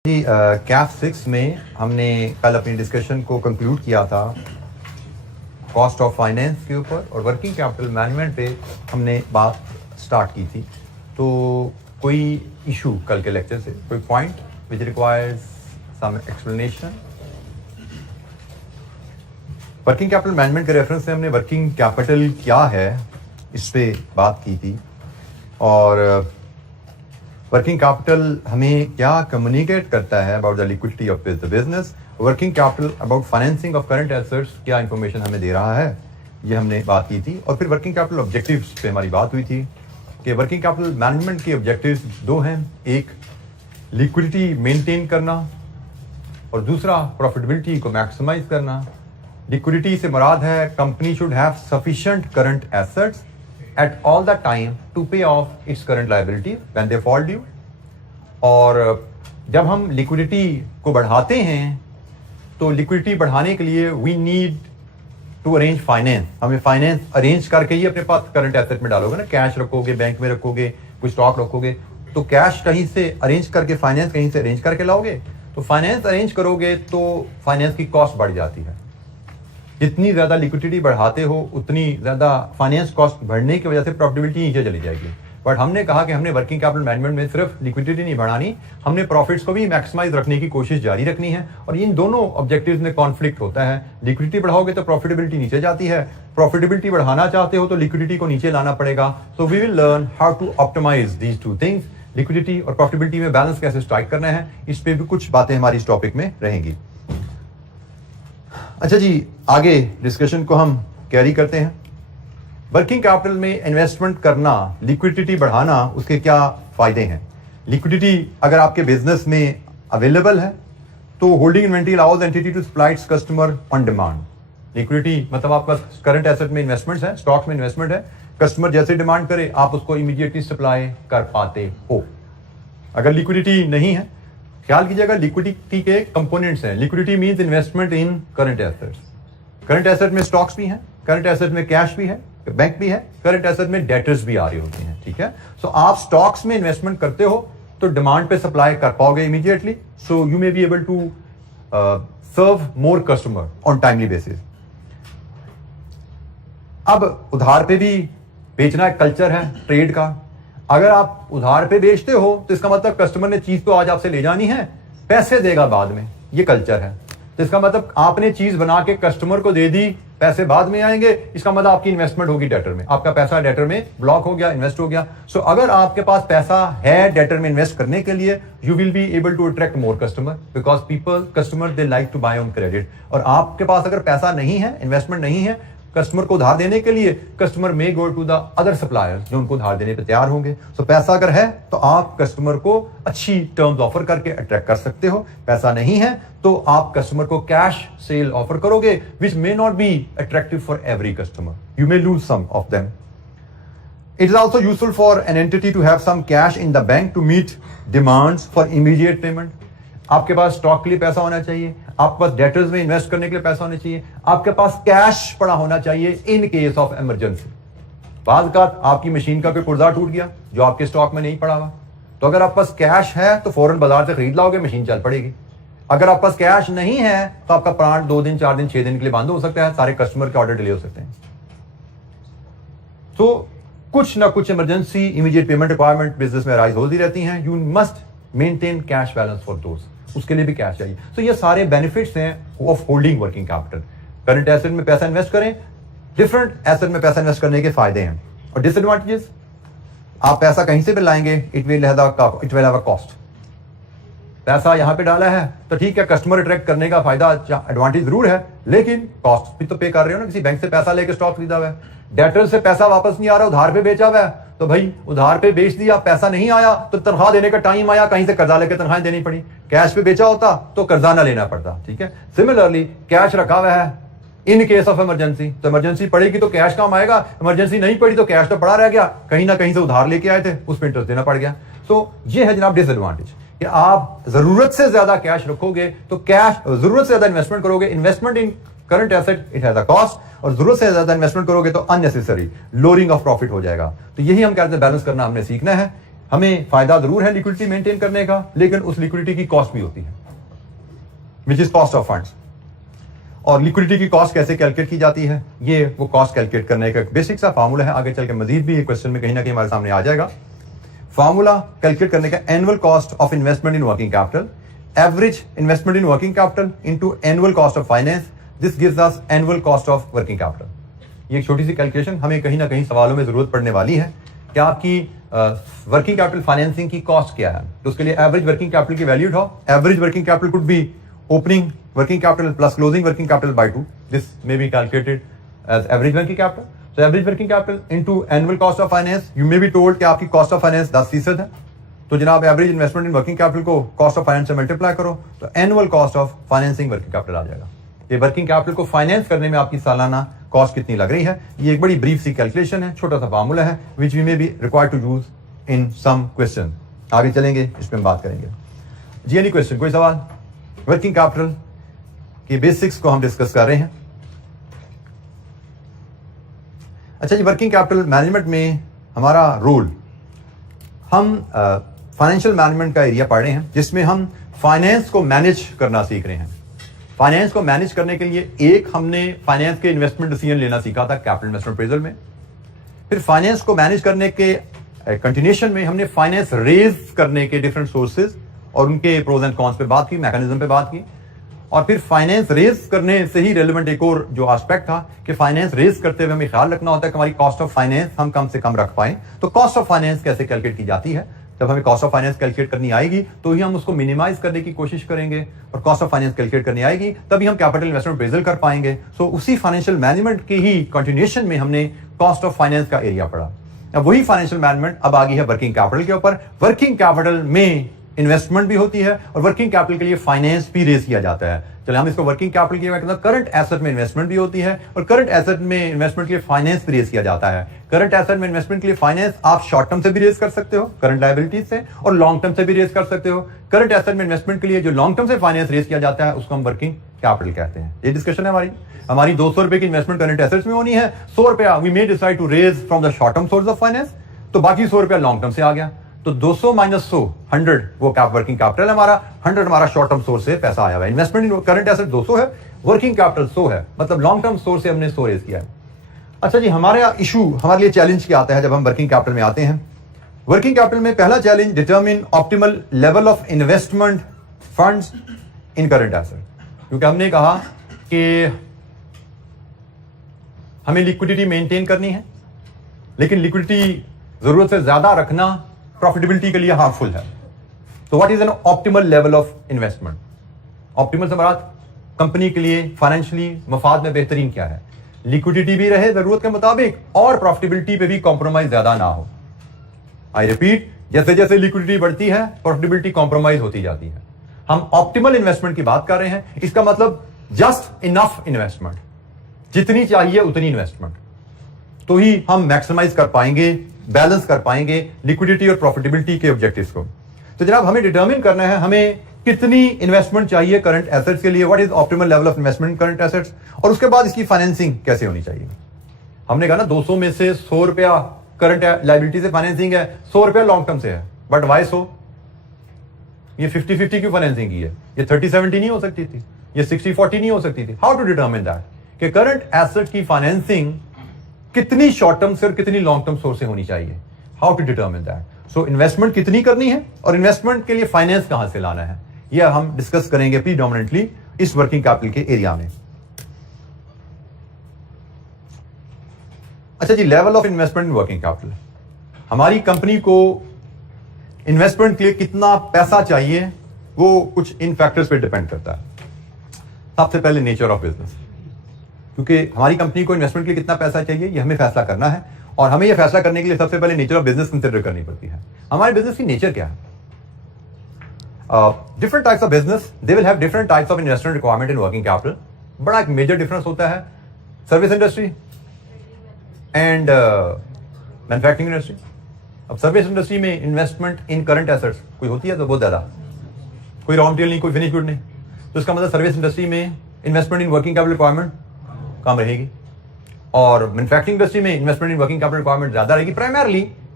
जी कैफ 6 में हमने कल अपनी डिस्कशन को कंक्लूड किया था कॉस्ट ऑफ फाइनेंस के ऊपर और वर्किंग कैपिटल मैनेजमेंट पे हमने बात स्टार्ट की थी। तो कोई इशू कल के लेक्चर से, कोई point which requires some explanation? Working capital management के रेफरेंस से हमने वर्किंग कैपिटल क्या है इस पे बात की थी और वर्किंग कैपिटल हमें क्या कम्युनिकेट करता है about the liquidity of the business. Working capital about financing of current assets क्या इंफॉर्मेशन हमें दे रहा है, ये हमने बात की थी। और फिर वर्किंग कैपिटल ऑब्जेक्टिव्स पे हमारी बात हुई थी कि वर्किंग कैपिटल मैनेजमेंट के ऑब्जेक्टिव्स दो हैं, एक लिक्विडिटी मेंटेन करना और दूसरा प्रॉफिटेबिलिटी को मैक्सिमाइज करना। लिक्विडिटी से मुराद है company should have sufficient current assets at all the time to pay off its current liability when they fall due। और जब हम लिक्विडिटी को बढ़ाते हैं तो लिक्विडिटी बढ़ाने के लिए we need to arrange finance. हमें फाइनेंस अरेंज करके ही अपने पास करंट एसेट में डालोगे ना, कैश रखोगे, बैंक में रखोगे, कुछ स्टॉक रखोगे, तो कैश कहीं से अरेंज करके, फाइनेंस कहीं से अरेंज करके लाओगे। तो फाइनेंस अरेंज करोगे तो फाइनेंस की कॉस्ट बढ़ जाती है। जितनी ज्यादा लिक्विडिटी बढ़ाते हो उतनी ज्यादा फाइनेंस कॉस्ट बढ़ने की वजह से प्रॉफिटेबिलिटी नीचे चली जाएगी। बट हमने कहा कि हमने वर्किंग कैपिटल मैनेजमेंट में सिर्फ लिक्विडिटी नहीं बढ़ानी, हमने प्रॉफिट्स को भी मैक्सिमाइज रखने की कोशिश जारी रखनी है। और इन दोनों ऑब्जेक्टिव्स में कॉन्फ्लिक्ट होता है। लिक्विडिटी बढ़ाओगे तो प्रॉफिटेबिलिटी नीचे जाती है, प्रॉफिटेबिलिटी बढ़ाना चाहते हो तो लिक्विडिटी को नीचे लाना पड़ेगा। So we will learn how to optimise these two things. Liquidity और प्रॉफिटेबिलिटी में बैलेंस कैसे स्ट्राइक करना है, इस पे भी कुछ बातें हमारी इस टॉपिक में रहेंगी। अच्छा जी, आगे डिस्कशन को हम कैरी करते हैं। वर्किंग कैपिटल में इन्वेस्टमेंट करना, लिक्विडिटी बढ़ाना, उसके क्या फायदे हैं? लिक्विडिटी अगर आपके बिजनेस में अवेलेबल है तो holding inventory allows entity to supply its customer on demand. Liquidity मतलब आपका करंट एसेट में इन्वेस्टमेंट है, स्टॉक्स में इन्वेस्टमेंट है, कस्टमर जैसे डिमांड करे आप उसको इमीडिएटली सप्लाई कर पाते हो। अगर लिक्विडिटी नहीं है, ख्याल कीजिएगा लिक्विडिटी के कंपोनेंट्स हैं। लिक्विडिटी मींस इन्वेस्टमेंट इन करंट एसेट्स। करंट एसेट में स्टॉक्स भी हैं, करंट एसेट में कैश भी है, बैंक भी है, करंट एसेट में डेटर्स भी आ रहे होते हैं। ठीक है, सो आप स्टॉक्स में इन्वेस्टमेंट करते हो तो डिमांड पे सप्लाई कर पाओगे immediately. So you may be able to serve more customer on timely basis. अब उधार पे भी बेचना एक कल्चर है ट्रेड का। अगर आप उधार पे बेचते हो तो इसका मतलब कस्टमर ने चीज तो आज आपसे ले जानी है, पैसे देगा बाद में, ये कल्चर है। तो इसका मतलब आपने चीज बना के कस्टमर को दे दी, पैसे बाद में आएंगे, इसका मतलब आपकी इन्वेस्टमेंट होगी डेटर में, आपका पैसा डेटर में ब्लॉक हो गया, इन्वेस्ट हो गया। सो अगर आपके पास पैसा है डेटर में इन्वेस्ट करने के लिए, you will be able to attract more customer because customer they like to bye on credit. और आपके पास अगर पैसा नहीं है, इन्वेस्टमेंट नहीं है कस्टमर को उधार देने के लिए, customer may go to the other suppliers जो उनको उधार देने पे तैयार होंगे। सो पैसा अगर है तो आप कस्टमर को अच्छी टर्म्स ऑफर करके अट्रैक्ट कर सकते हो। पैसा नहीं है तो आप कस्टमर को कैश सेल ऑफर करोगे विच may not be attractive for every customer, you may lose some of them. It is also useful for an entity to have some cash in the bank to meet demands for immediate payment। आपके पास stock के लिए पैसा होना चाहिए, आपके पास debtors में invest करने के लिए पैसा होना चाहिए, आपके पास कैश पड़ा होना चाहिए इन केस ऑफ इमरजेंसी। बाद का आपकी मशीन का कोई पुर्जा टूट गया जो आपके स्टॉक में नहीं पड़ा हुआ, तो अगर आपके पास कैश है तो फौरन बाजार से खरीद लाओगे, मशीन चल पड़ेगी। अगर आपके पास कैश नहीं है तो आपका प्लांट 2 दिन, 4 दिन, 6 दिन के लिए बंद हो सकता है, सारे कस्टमर के ऑर्डर डिले हो सकते हैं। तो कुछ ना कुछ emergency immediate payment requirement business में राइज होती रहती हैं। You must maintain cash balance for those, उसके लिए भी कैश चाहिए। तो ये सारे बेनिफिट्स हैं of holding working capital. Current asset में पैसा इन्वेस्ट करें, डिफरेंट एसेट में पैसा इन्वेस्ट करने के फायदे हैं। और डिसएडवांटेजेस, आप पैसा कहीं से भी लाएंगे, it will have a cost. पैसा यहां पे डाला है तो ठीक है, कस्टमर अट्रैक्ट करने का फायदा एडवांटेज जरूर है, लेकिन कॉस्ट भी तो पे कर रहे हो ना। किसी बैंक से पैसा लेके स्टॉक खरीदा हुआ है, डेटर से पैसा वापस नहीं आ रहा, उधार पे बेचा हुआ है, तो भाई उधार पे बेच दिया, पैसा नहीं आया तो तनख्वाह देने का टाइम आया, कहीं से कर्जा लेकर तनख्वाहें देनी पड़ी। कैश पे बेचा होता तो कर्जा ना लेना पड़ता। ठीक है, सिमिलरली कैश रखा हुआ है इन केस ऑफ इमरजेंसी, तो इमरजेंसी पड़ेगी तो कैश काम आएगा, इमरजेंसी नहीं पड़ी तो कैश तो पड़ा रह गया, कहीं ना कहीं से उधार लेके आए थे, उस पर इंटरेस्ट देना पड़ गया। तो ये है जनाब डिसएडवांटेज कि आप जरूरत से ज्यादा कैश रखोगे तो कैश, जरूरत से ज्यादा इन्वेस्टमेंट करोगे, investment in current asset it has a cost, और जरूरत से ज्यादा इन्वेस्टमेंट करोगे तो अननेसेसरी लोअरिंग ऑफ प्रॉफिट हो जाएगा। तो यही हम कहते हैं, बैलेंस करना हमने सीखना है। हमें फायदा जरूर है लिक्विडिटी मेंटेन करने का, लेकिन उस लिक्विडिटी की कॉस्ट भी होती है, which is cost of funds. और लिक्विडिटी की कॉस्ट कैसे कैलकुलेट की जाती है, ये वो कॉस्ट कैलकुलेट करने का बेसिक सा फार्मूला है। आगे चल के मजीद भी एक क्वेश्चन में कहीं ना कहीं हमारे सामने आ जाएगा। फार्मूला कैलकुलेट करने का, annual cost of investment in working capital, average investment in working capital into annual cost of finance, this gives us annual cost of working capital. ये एक छोटी सी कैलकुलेशन हमें कहीं ना कहीं सवालों में जरूरत पड़ने वाली है कि आपकी वर्किंग कैपिटल फाइनेंसिंग की कॉस्ट क्या है। तो उसके लिए एवरेज वर्किंग कैपिटल की वैल्यू उठाओ। Average working capital could be opening working capital plus closing working capital by 2. This may be calculated as average working capital. So average working capital into annual cost of finance. You may be told कि आपकी cost of finance 10% है, तो जनाब average investment in working capital को cost of finance से multiply करो तो annual cost of financing working capital आ जाएगा। ये वर्किंग कैपिटल को फाइनेंस करने में आपकी सालाना कॉस्ट कितनी लग रही है। ये एक बड़ी ब्रीफ सी कैलकुलेशन है, छोटा सा फार्मूला है, which we may be required to use in some question. आगे चलेंगे, इसमें हम बात करेंगे। जी एनी क्वेश्चन, कोई सवाल? वर्किंग कैपिटल की बेसिक्स को हम डिस्कस कर रहे हैं। अच्छा जी, वर्किंग कैपिटल मैनेजमेंट में हमारा रोल, हम फाइनेंशियल मैनेजमेंट का एरिया पढ़ रहे हैं जिसमें हम फाइनेंस को मैनेज करना सीख रहे हैं। फाइनेंस को मैनेज करने के लिए एक हमने फाइनेंस के इन्वेस्टमेंट डिसीजन लेना सीखा था कैपिटल इन्वेस्टमेंट अप्रेजल में। फिर फाइनेंस को मैनेज करने के कंटिन्यूएशन में हमने फाइनेंस रेज करने के डिफरेंट सोर्सेज और उनके प्रोज एंड कॉन्स पे बात की, मैकेनिज्म पे बात की। और फिर फाइनेंस रेज करने से ही रेलेवेंट एक और जो एस्पेक्ट था कि फाइनेंस रेज करते हुए हमें ख्याल रखना होता है कि हमारी कॉस्ट ऑफ फाइनेंस हम कम से कम रख पाएं। तो कॉस्ट ऑफ फाइनेंस कैसे कैलकुलेट की जाती है, जब हमें कॉस्ट ऑफ फाइनेंस कैलकुलेट करनी आएगी तो ही हम उसको मिनिमाइज करने की कोशिश करेंगे, और कॉस्ट ऑफ फाइनेंस कैलकुलेट करनी आएगी तभी हम कैपिटल इन्वेस्टमेंट अप्रेजल कर पाएंगे। सो उसी फाइनेंशियल मैनेजमेंट के ही कंटिन्यूएशन में हमने कॉस्ट ऑफ फाइनेंस का एरिया पढ़ा। अब वही फाइनेंशियल मैनेजमेंट अब आ गई है वर्किंग कैपिटल के ऊपर। वर्किंग कैपिटल में इन्वेस्टमेंट भी होती है और वर्किंग कैपिटल के लिए फाइनेंस भी रेज किया जाता है। चलिए हम इसको वर्किंग कैपिटल की करंट एसेट में इन्वेस्टमेंट भी होती है और करंट एसेट में इन्वेस्टमेंट के लिए फाइनेंस भी रेज किया जाता है। करंट एसेट में इन्वेस्टमेंट के लिए फाइनेंस आप शॉर्ट टर्म से भी रेज कर सकते हो करंट लायबिलिटीज से, और लॉन्ग टर्म से भी रेज कर सकते हो। करंट एसेट में इन्वेस्टमेंट के लिए जो लॉन्ग टर्म से फाइनेंस रेज किया जाता है उसको हम वर्किंग कैपिटल कहते हैं। ये डिस्कशन है हमारी 200 रुपए की इन्वेस्टमेंट करंट एसेट्स में होनी है, 100 रुपया we may decide to raise from the short term source of finance, तो बाकी 100 रुपया लॉन्ग टर्म से आ गया। तो 200 माइनस 100 100 वो वर्किंग कैपिटल है हमारा, 100 हमारा शॉर्ट टर्म सोर्स से पैसा आया हुआ है। इन्वेस्टमेंट इन करंट एसेट 200 है, वर्किंग कैपिटल 100 है, मतलब लॉन्ग टर्म सोर्स से हमने 100 रेज किया है। अच्छा जी, हमारा इशू, हमारे लिए चैलेंज क्या आता है जब हम वर्किंग कैपिटल में आते हैं? वर्किंग कैपिटल में पहला challenge, determine optimal level of investment funds in current asset. क्योंकि हमने कहा कि हमें लिक्विडिटी मेंटेन करनी है, लेकिन लिक्विडिटी जरूरत से ज्यादा रखना प्रॉफिटेबिलिटी के लिए हार्मफुल है। तो what is an optimal level of investment? Optimal से मुराद कंपनी के लिए फाइनेंशियली मफाद में बेहतरीन क्या है? लिक्विडिटी भी रहे जरूरत के मुताबिक और प्रॉफिटेबिलिटी पे भी कॉम्प्रोमाइज ज्यादा ना हो। आई रिपीट, जैसे जैसे लिक्विडिटी बढ़ती है प्रॉफिटेबिलिटी कॉम्प्रोमाइज होती जाती है। हम ऑप्टिमल इन्वेस्टमेंट की बात कर रहे हैं, इसका मतलब जस्ट इनफ इन्वेस्टमेंट, जितनी चाहिए उतनी इन्वेस्टमेंट, तो ही हम मैक्सिमाइज कर पाएंगे, बैलेंस कर पाएंगे लिक्विडिटी और प्रॉफिटेबिलिटी के ऑब्जेक्टिव्स को। तो जनाब हमें डिटरमिन करना है हमें कितनी इन्वेस्टमेंट चाहिए करंट एसेट्स के लिए, what is optimal level of investment current assets, और उसके बाद इसकी फाइनेंसिंग कैसे होनी चाहिए। हमने कहा ना 200 में से 100 रुपया करंट लायबिलिटी से फाइनेंसिंग है, 100 रुपया लॉन्ग टर्म से है, बट वाई सो? ये 50-50 की फाइनेंसिंग की है, ये 30-70 नहीं हो सकती थी, ये 60-40 नहीं हो सकती थी। हाउ टू डिटरमिन दैट कि करंट एसेट की फाइनेंसिंग कितनी शॉर्ट टर्म से और कितनी लॉन्ग टर्म सोर्स से होनी चाहिए? How to determine that? So investment कितनी करनी है और इन्वेस्टमेंट के लिए फाइनेंस कहां से लाना है, यह हम डिस्कस करेंगे प्रीडोमिनेंटली इस वर्किंग कैपिटल के एरिया में। अच्छा जी, level of investment in working capital. हमारी कंपनी को इन्वेस्टमेंट के लिए कितना पैसा चाहिए वो कुछ इन फैक्टर्स पे डिपेंड करता है। सबसे पहले नेचर ऑफ बिजनेस, क्योंकि हमारी कंपनी को इन्वेस्टमेंट के लिए कितना पैसा चाहिए ये हमें फैसला करना है, और हमें यह फैसला करने के लिए सबसे पहले नेचर ऑफ बिजनेस कंसिडर करनी पड़ती है। हमारे बिजनेस की नेचर क्या है? Different types of business, they will have different types of investment requirement in working capital. बड़ा एक मेजर डिफरेंस होता है service industry and manufacturing industry. अब सर्विस इंडस्ट्री में इन्वेस्टमेंट इन करंट एसेट्स कोई होती है तो बहुत ज्यादा, कोई रॉ मटेरियल नहीं, कोई फिनिश गुड नहीं, तो इसका मतलब सर्विस इंडस्ट्री में investment in working capital requirement कम रहेगी, और मैन्युफैक्चरिंग इंडस्ट्री में investment in working capital requirement ज्यादा रहेगी, प्राइमरली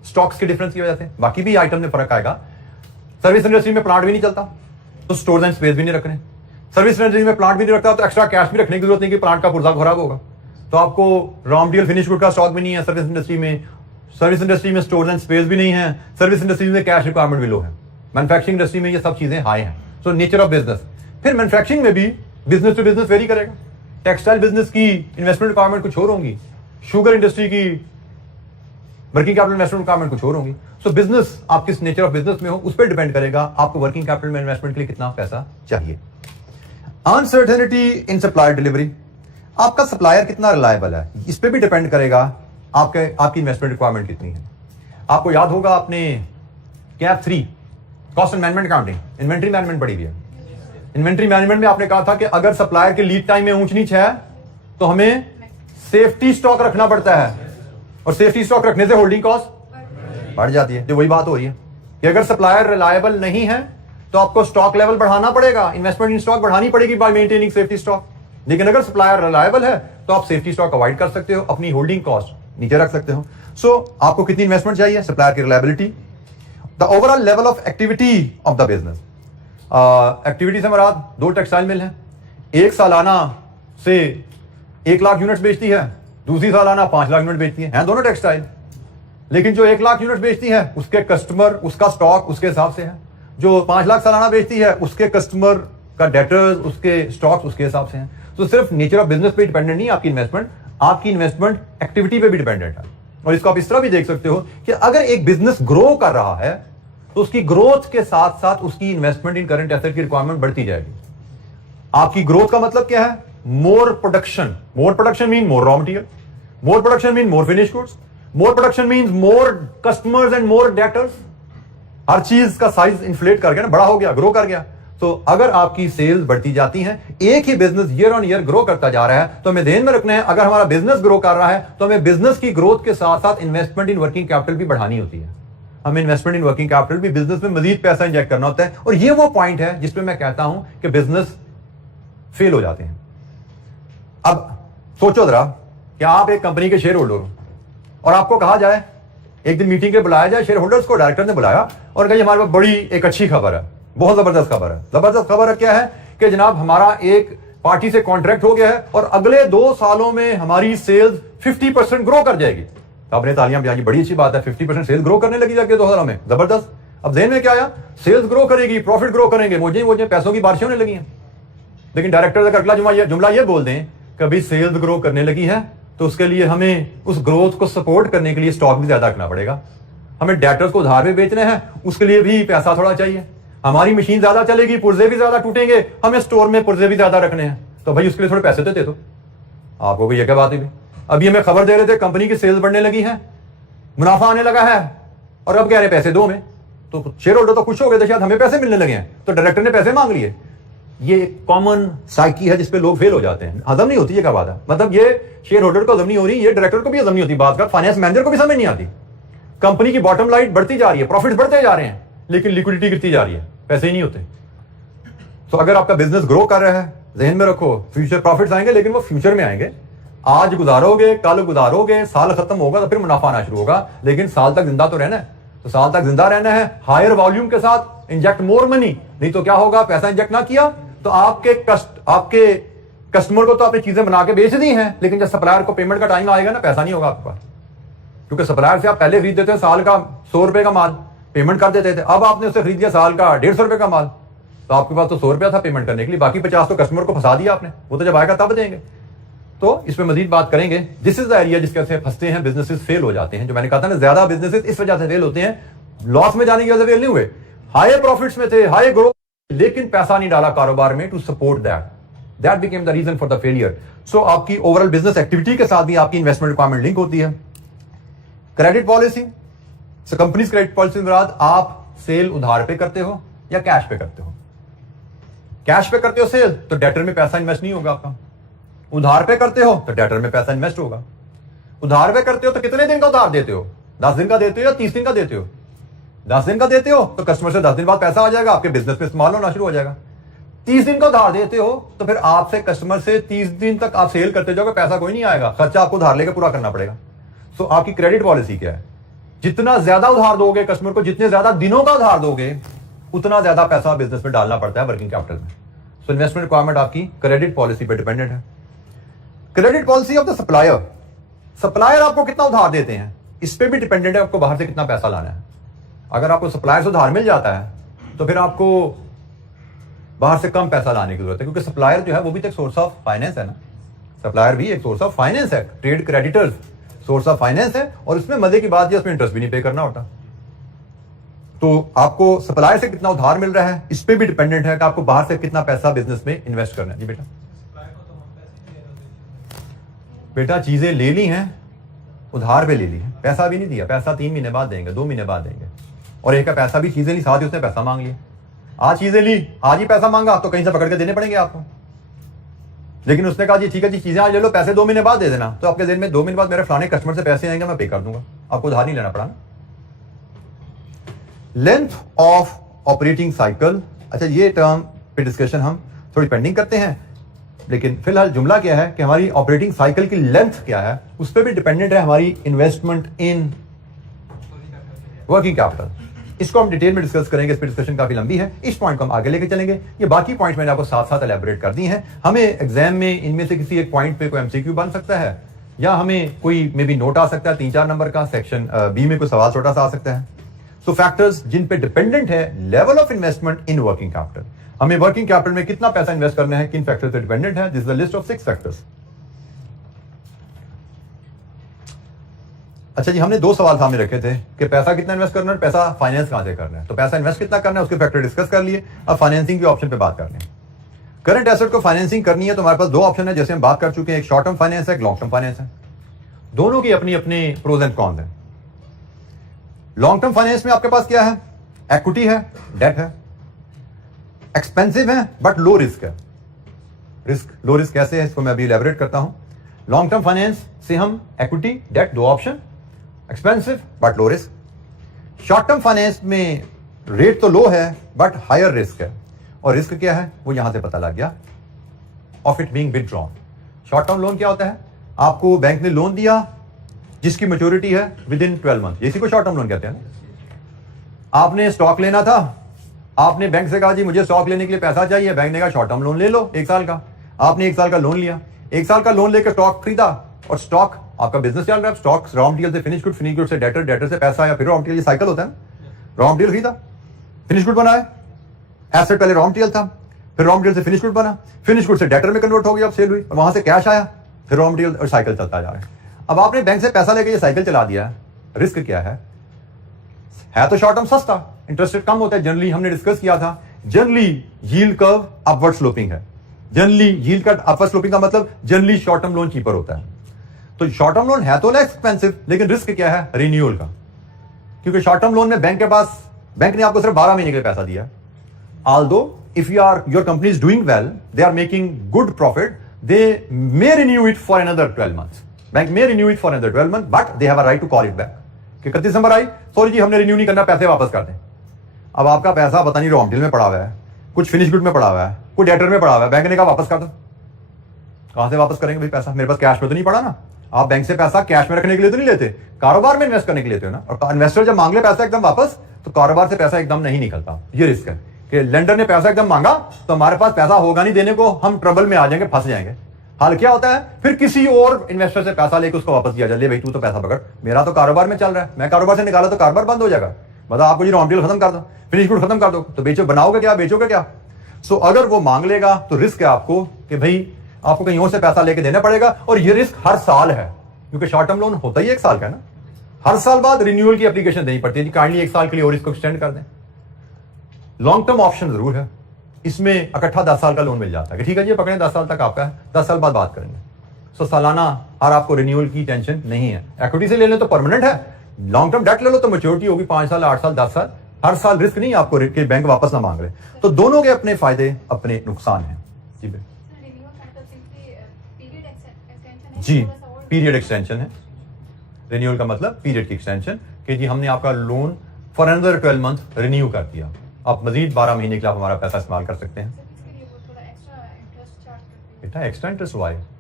स्टॉक्स के डिफरेंस की वजह से, बाकी भी आइटम में फर्क आएगा। सर्विस इंडस्ट्री में प्लांट भी नहीं चलता तो स्टोर्स एंड स्पेस भी नहीं रखने। सर्विस इंडस्ट्री में प्लांट भी नहीं रखता तो एक्स्ट्रा कैश भी रखने की जरूरत नहीं कि प्लांट का पुर्जा खराब होगा, तो आपको रॉ मटेरियल फिनिश गुड का स्टॉक भी नहीं है सर्विस इंडस्ट्री में। सर्विस इंडस्ट्री में स्टोर्स एंड स्पेस भी नहीं है। सर्विस इंडस्ट्री में कैश रिक्वायरमेंट भी लो है। मैन्युफैक्चरिंग इंडस्ट्री में ये सब चीजें हाई हैं। So nature of business. फिर मैन्युफैक्चरिंग में भी बिजनेस टू बिजनेस वेरी करेगा। टेक्सटाइल बिजनेस की इन्वेस्टमेंट रिक्वायरमेंट कुछ और होंगी, शुगर इंडस्ट्री की वर्किंग कैपिटल इन्वेस्टमेंट रिक्वायरमेंट कुछ और होंगी। सो बिजनेस आप किस नेचर ऑफ बिजनेस में हो उस पर डिपेंड करेगा आपको वर्किंग कैपिटल में इन्वेस्टमेंट के लिए कितना पैसा चाहिए। अनसर्टेनिटी इन सप्लायर डिलीवरी, आपका सप्लायर कितना रिलायबल है इस पे भी डिपेंड करेगा आपकी इन्वेस्टमेंट रिक्वायरमेंट कितनी है। आपको याद होगा आपने cap 3 cost and management accounting inventory management पढ़ी हुई है। इन्वेंट्री मैनेजमेंट में आपने कहा था कि अगर सप्लायर के लीड टाइम में ऊंच नीच है तो हमें सेफ्टी स्टॉक रखना पड़ता है, और सेफ्टी स्टॉक रखने से होल्डिंग कॉस्ट बढ़ जाती है। तो वही बात हो रही है कि अगर सप्लायर रिलायबल नहीं है तो आपको स्टॉक लेवल बढ़ाना पड़ेगा, इन्वेस्टमेंट इन स्टॉक बढ़ानी पड़ेगी बाय मेंटेनिंग सेफ्टी स्टॉक। लेकिन अगर सप्लायर रिलायबल है तो आप सेफ्टी स्टॉक अवॉइड कर सकते हो, अपनी होल्डिंग कॉस्ट नीचे रख सकते हो। सो आपको कितनी इन्वेस्टमेंट चाहिए, सप्लायर की reliability, the overall level of activity of the business. Activity से मुराद 2 टेक्सटाइल मिल है, एक सालाना से 1 लाख यूनिट्स बेचती है, दूसरी सालाना 5 लाख यूनिट बेचती है दोनों टेक्सटाइल। लेकिन जो 1 लाख यूनिट बेचती है उसके कस्टमर उसका स्टॉक उसके हिसाब से है, जो 5 लाख सालाना बेचती है उसके कस्टमर का डेटर्स उसके स्टॉक्स उसके हिसाब से हैं। तो सिर्फ नेचर ऑफ बिजनेस पे डिपेंडेंट नहीं आपकी इन्वेस्टमेंट एक्टिविटी पे भी डिपेंडेंट है। और इसको आप इस तरह भी देख सकते हो कि अगर एक बिजनेस ग्रो कर रहा है तो उसकी ग्रोथ के साथ साथ उसकी इन्वेस्टमेंट इन करंट एसेट की रिक्वायरमेंट बढ़ती जाएगी। आपकी ग्रोथ का मतलब क्या है, मोर production mean more raw material, more production mean more finish goods, more production mean more customers and more debtors. हर चीज का साइज इन्फ्लेट कर गया ना, बड़ा हो गया, ग्रो कर गया। तो अगर आपकी सेल्स बढ़ती जाती हैं, एक ही business year on year grow करता जा रहा है, तो हमें ध्यान में रखना है अगर हमारा बिजनेस ग्रो कर रहा है तो हमें बिजनेस की ग्रोथ के साथ साथ इन्वेस्टमेंट इन वर्किंग कैपिटल भी बढ़ानी होती है। हमें इन्वेस्टमेंट इन वर्किंग कैपिटल भी बिजनेस में मजीद पैसा इंजेक्ट करना होता है। और ये वो पॉइंट है जिसपे मैं कहता हूं कि बिजनेस फेल हो जाते हैं। अब सोचो जरा कि आप एक कंपनी के शेयर होल्डर हो और आपको कहा जाए, एक दिन मीटिंग के बुलाया जाए शेयर होल्डर्स को, डायरेक्टर ने बुलाया और कहा हमारे पास बड़ी एक अच्छी खबर है, बहुत जबरदस्त खबर है। जबरदस्त खबर है क्या है कि जनाब हमारा एक पार्टी से कॉन्ट्रैक्ट हो गया है और अगले 2 सालों में हमारी सेल्स 50% ग्रो कर जाएगी। तो आपने तालियां बजाई, बड़ी अच्छी बात है, 50% सेल्स ग्रो करने लगी जाके 2 सालों में, जबरदस्त। अब ध्यान में क्या आया, सेल्स ग्रो करेगी, प्रॉफिट ग्रो करेंगे, मुझे पैसों की बारिशें होने लगी हैं। लेकिन डायरेक्टर का अगला जुमला ये बोल दें कभी सेल्स ग्रो करने लगी है तो उसके लिए हमें उस ग्रोथ को सपोर्ट करने के लिए स्टॉक भी ज्यादा रखना पड़ेगा, हमें डेटर्स को उधार पे बेचने हैं उसके लिए भी पैसा थोड़ा चाहिए, हमारी मशीन ज्यादा चलेगी, पुर्जे भी ज्यादा टूटेंगे, हमें स्टोर में पुर्जे भी ज्यादा रखने हैं, तो भाई उसके लिए थोड़े पैसे तो दे दो। आपको भी ये क्या बात है, अभी हमें खबर दे रहे थे कंपनी की सेल्स बढ़ने लगी है, मुनाफा आने लगा है, और अब कह रहे पैसे दो में, तो शेयर होल्डर तो खुश हो गए थे, शायद हमें पैसे मिलने लगे हैं, तो डायरेक्टर ने पैसे मांग लिए। ये एक कॉमन साइकी है जिसपे लोग फेल हो जाते हैं, हजम नहीं होती ये क्या बात है, मतलब ये शेयर होल्डर को हजम नहीं हो रही, ये डायरेक्टर को भी हजम नहीं होती बात का, फाइनेंस मैनेजर को भी समझ नहीं आती। कंपनी की बॉटम लाइन बढ़ती जा रही है, प्रॉफिट बढ़ते जा रहे हैं, लेकिन लिक्विडिटी गिरती जा रही है, पैसे ही नहीं होते। तो अगर आपका बिजनेस ग्रो कर रहा है, ज़हन में रखो फ्यूचर प्रॉफिट्स आएंगे, लेकिन वो फ्यूचर में आएंगे। आज गुजारोगे, कल गुजारोगे, साल खत्म होगा तो फिर मुनाफा आना शुरू होगा, लेकिन साल तक जिंदा तो रहना है। तो साल तक जिंदा रहना है, हायर वॉल्यूम के साथ इंजेक्ट मोर मनी, नहीं तो क्या होगा, पैसा इंजेक्ट ना किया तो आपके कस्टमर को तो आपने चीजें बना के बेच दी हैं, लेकिन जब सप्लायर को पेमेंट का टाइम आएगा ना, पैसा नहीं होगा आपके पास, क्योंकि सप्लायर से आप पहले खरीद देते हैं साल का 100 रुपए का माल, पेमेंट कर देते थे, अब आपने उससे खरीद दिया साल का 150 रुपए का माल, तो आपके पास तो 100 रुपया था पेमेंट करने के लिए, बाकी 50 तो कस्टमर को फंसा दिया आपने, वो तो जब आएगा तब देंगे। तो इस पर मजीद बात करेंगे। दिस इज द एरिया जिसके वजह से फंसते हैं, बिजनेसेस फेल हो जाते हैं। जो मैंने कहा था ना, ज्यादा बिजनेसेस इस वजह से फेल होते हैं, लॉस में जाने की वजह से फेल नहीं हुए, हाई प्रॉफिट्स में थे, हाई ग्रोथ, लेकिन पैसा नहीं डाला कारोबार में to support that became the reason for the failure. सो आपकी ओवरऑल बिजनेस एक्टिविटी के साथ भी आपकी इन्वेस्टमेंट रिक्वायरमेंट लिंक होती है। क्रेडिट पॉलिसी, सो कंपनीज क्रेडिट पॉलिसी के बाद आप सेल उधार पे करते हो या कैश पे करते हो। कैश पे करते हो सेल तो डेटर में पैसा इन्वेस्ट नहीं होगा आपका, उधार पे करते हो तो डेटर में पैसा इन्वेस्ट होगा। उधार पे करते हो तो कितने दिन का उधार देते हो, 10 दिन का देते हो या 30 दिन का देते हो। 10 दिन का देते हो तो कस्टमर से 10 दिन बाद पैसा आ जाएगा, आपके बिजनेस में इस्तेमाल होना शुरू हो जाएगा। 30 दिन का उधार देते हो तो फिर आपसे कस्टमर से 30 दिन तक आप सेल करते जाओगे, पैसा कोई नहीं आएगा, खर्चा आपको उधार लेकर पूरा करना पड़ेगा। सो आपकी क्रेडिट पॉलिसी क्या है, जितना ज्यादा उधार दोगे कस्टमर को, जितने ज्यादा दिनों का उधार दोगे, उतना ज्यादा पैसा बिजनेस में डालना पड़ता है वर्किंग कैपिटल में। सो इन्वेस्टमेंट रिक्वायरमेंट आपकी क्रेडिट पॉलिसी पे डिपेंडेंट है। Credit policy of the supplier, supplier आपको कितना उधार देते हैं इस पे भी डिपेंडेंट है आपको बाहर से कितना पैसा लाना है। अगर आपको सप्लायर से उधार मिल जाता है तो फिर आपको बाहर से कम पैसा लाने की जरूरत है, क्योंकि सप्लायर जो है वो भी तो एक सोर्स ऑफ फाइनेंस है ना। सप्लायर भी एक सोर्स ऑफ फाइनेंस है, trade creditors source of finance है, और इसमें मजे की बात है उसमें इंटरेस्ट भी नहीं पे करना होता। तो आपको सप्लायर से कितना उधार मिल रहा है इस पे भी डिपेंडेंट है कि आपको बाहर से कितना पैसा बिजनेस में इन्वेस्ट करना है। जी बेटा चीजें ले ली हैं, उधार पे ले ली है, पैसा भी नहीं दिया, पैसा 3 महीने बाद देंगे, 2 महीने बाद देंगे, और एक का पैसा भी चीजें ली, साथ ही उसने पैसा मांग लिया। आज चीजें ली, आज ही पैसा मांगा तो कहीं से पकड़ के देने पड़ेंगे आपको। लेकिन उसने कहा जी ठीक है जी चीजें आज ले लो, पैसे 2 महीने बाद दे देना, तो आपके दिन में 2 महीने बाद मेरे फलाने कस्टमर से पैसे आएंगे, मैं पे कर दूंगा, आपको उधार नहीं लेना पड़ा ना। लेंथ ऑफ ऑपरेटिंग साइकिल, अच्छा ये टर्म पे डिस्कशन हम थोड़ी पेंडिंग करते हैं, लेकिन फिलहाल जुमला क्या है कि हमारी ऑपरेटिंग साइकिल की लेंथ क्या है उस पर भी डिपेंडेंट है हमारी इन्वेस्टमेंट इन वर्किंग कैपिटल। इसको हम डिटेल में डिस्कस करेंगे, इस पर डिस्कशन काफी लंबी है, इस पॉइंट को हम आगे लेके चलेंगे। ये बाकी पॉइंट मैंने आपको साथ साथ एलैबोरेट कर दी हैं। हमें एग्जाम में इनमें से किसी एक पॉइंट पे कोई एमसीक्यू बन सकता है, या हमें कोई मे बी नोट आ सकता है 3-4 नंबर का, सेक्शन बी में कोई सवाल छोटा सा आ सकता है। सो फैक्टर्स जिन पे डिपेंडेंट है level of investment in working capital, हमें वर्किंग कैपिटल में कितना पैसा इन्वेस्ट करना है, किन फैक्टर्स पे डिपेंडेंट है। This is the list of 6 factors. अच्छा जी, हमने 2 सवाल सामने रखे थे कि पैसा कितना इन्वेस्ट करना है, पैसा फाइनेंस कहां से करना है। तो पैसा इन्वेस्ट कितना करना है उसके फैक्टर डिस्कस कर लिए, अब फाइनेंसिंग के ऑप्शन पे बात करनी है। करंट एसेट को फाइनेंसिंग करनी है तो हमारे पास 2 ऑप्शन है, जैसे हम बात कर चुके हैं, एक शॉर्ट टर्म फाइनेंस है, एक लॉन्ग टर्म फाइनेंस है। दोनों की अपनी अपनी प्रोज एंड कॉन्स है। लॉन्ग टर्म फाइनेंस में आपके पास क्या है, इक्विटी है, डेट है, एक्सपेंसिव है बट लो रिस्क है। लो रिस्क कैसे है इसको मैं अभी इलैबोरेट करता हूं। लॉन्ग टर्म फाइनेंस से हम equity, date 2 option, expensive but low risk. Short term finance में रेट तो लो है बट हायर रिस्क है, और रिस्क क्या है वो यहां से पता लग गया, of it being withdrawn. Short term loan क्या होता है, आपको बैंक ने लोन दिया जिसकी मैच्योरिटी है विद इन 12 मंथ, इसी को शॉर्ट टर्म लोन कहते हैं। आपने स्टॉक लेना था, आपने बैंक से कहा जी मुझे स्टॉक लेने के लिए पैसा चाहिए, बैंक ने कहा शॉर्ट टर्म लोन ले लो 1 साल का। आपने 1 साल का लोन लिया, 1 साल का लोन लेकर स्टॉक खरीदा, और स्टॉक आपका बिजनेस चल रहा है, स्टॉक रॉ मटेरियल से फिनिश गुड से डेटर, डेटर से पैसा आया, फिर रॉ मटेरियल साइकिल होता है ना, रॉ मटेरियल खरीदा, फिनिश गुड बनाया, एसेट पहले रॉ मटेरियल था, फिर रॉ मटेरियल से फिनिश गुड बना, फिनिश गुड से डेटर में कन्वर्ट हो गया, अब सेल हुई, वहां से कैश आया, फिर रॉ मटेरियल और साइकिल चलता जा रहा है। अब आपने बैंक से पैसा लेके ये साइकिल चला दिया, रिस्क क्या है तो शॉर्ट टर्म सस्ता, इंटरेस्ट रेट कम होता है, जनरली हमने डिस्कस किया था, generally yield curve upward sloping है। Generally yield curve upward sloping का मतलब generally short term loan cheaper होता है। तो शॉर्ट टर्म लोन है तो लेस एक्सपेंसिव, लेकिन रिस्क क्या है, रिन्यूअल का, क्योंकि शॉर्ट टर्म लोन में बैंक ने आपको सिर्फ 12 महीने के लिए पैसा दिया। Although if your company is doing well, they are making good profit, they may renew it for another 12 months. Bank में renew it for another 12 month, but they have a right to call it back कि 31 दिसंबर आई, sorry जी हमने renew नहीं करना, पैसे वापस कर दें। अब आपका पैसा पता नहीं रॉ मटेरियल में पड़ा हुआ है, कुछ फिनिश गुड में पड़ा हुआ है, कुछ डेटर में पड़ा हुआ है, बैंक ने कहा वापस कर दो। कहां से वापस करेंगे भाई पैसा, मेरे पास कैश में तो नहीं पड़ा ना। आप बैंक से पैसा कैश में रखने के लिए तो नहीं लेते, कारोबार में इन्वेस्ट करने के लिए लेते हो ना। और इन्वेस्टर जब मांग ले पैसा एकदम वापस, तो कारोबार से पैसा एकदम नहीं निकलता। ये रिस्क है कि लेंडर ने पैसा एकदम मांगा तो हमारे पास पैसा होगा नहीं देने को, हम ट्रबल में आ जाएंगे, फंस जाएंगे। हाल क्या होता है, फिर किसी और इन्वेस्टर से पैसा लेकर उसको वापस दिया जाए, ले भाई तू तो पैसा पकड़, मेरा तो कारोबार में चल रहा है, मैं कारोबार से निकाला तो कारोबार बंद हो जाएगा, मतलब आपको जी रॉ मटेरियल खत्म कर दो, फिनिश गुड खत्म कर दो, तो बेचो, बनाओगे क्या, बेचोगे क्या। सो अगर वो मांग लेगा तो रिस्क है आपको कि भाई आपको कहीं और से पैसा लेके देना पड़ेगा, और ये रिस्क हर साल है, क्योंकि शॉर्ट टर्म लोन होता ही 1 साल का ना, हर साल बाद रिन्यूअल की एप्लीकेशन देनी पड़ती है, काइंडली 1 साल के लिए और इसको एक्सटेंड कर दें। लॉन्ग टर्म ऑप्शन जरूर है, इसमें इकट्ठा 10 साल का लोन मिल जाता है कि ठीक है जी पकड़े 10 साल तक आपका है, 10 साल बाद बात करेंगे। सो सालाना और आपको रिन्यूअल की टेंशन नहीं है। इक्विटी से ले लें तो परमानेंट है, लॉन्ग टर्म डेट ले लो तो मैच्योरिटी होगी 5 साल, 8 साल, 10 साल, हर साल रिस्क नहीं आपको कि बैंक वापस ना मांग ले। तो दोनों के अपने फायदे अपने नुकसान हैं। जी पीरियड एक्सटेंशन है, रिन्यूअल का मतलब पीरियड की एक्सटेंशन, कि जी हमने आपका loan for another 12 month renew कर दिया, आप मजीद 12 महीने के लिए आप हमारा पैसा इस्तेमाल कर सकते हैं। बेटा extra interest Y,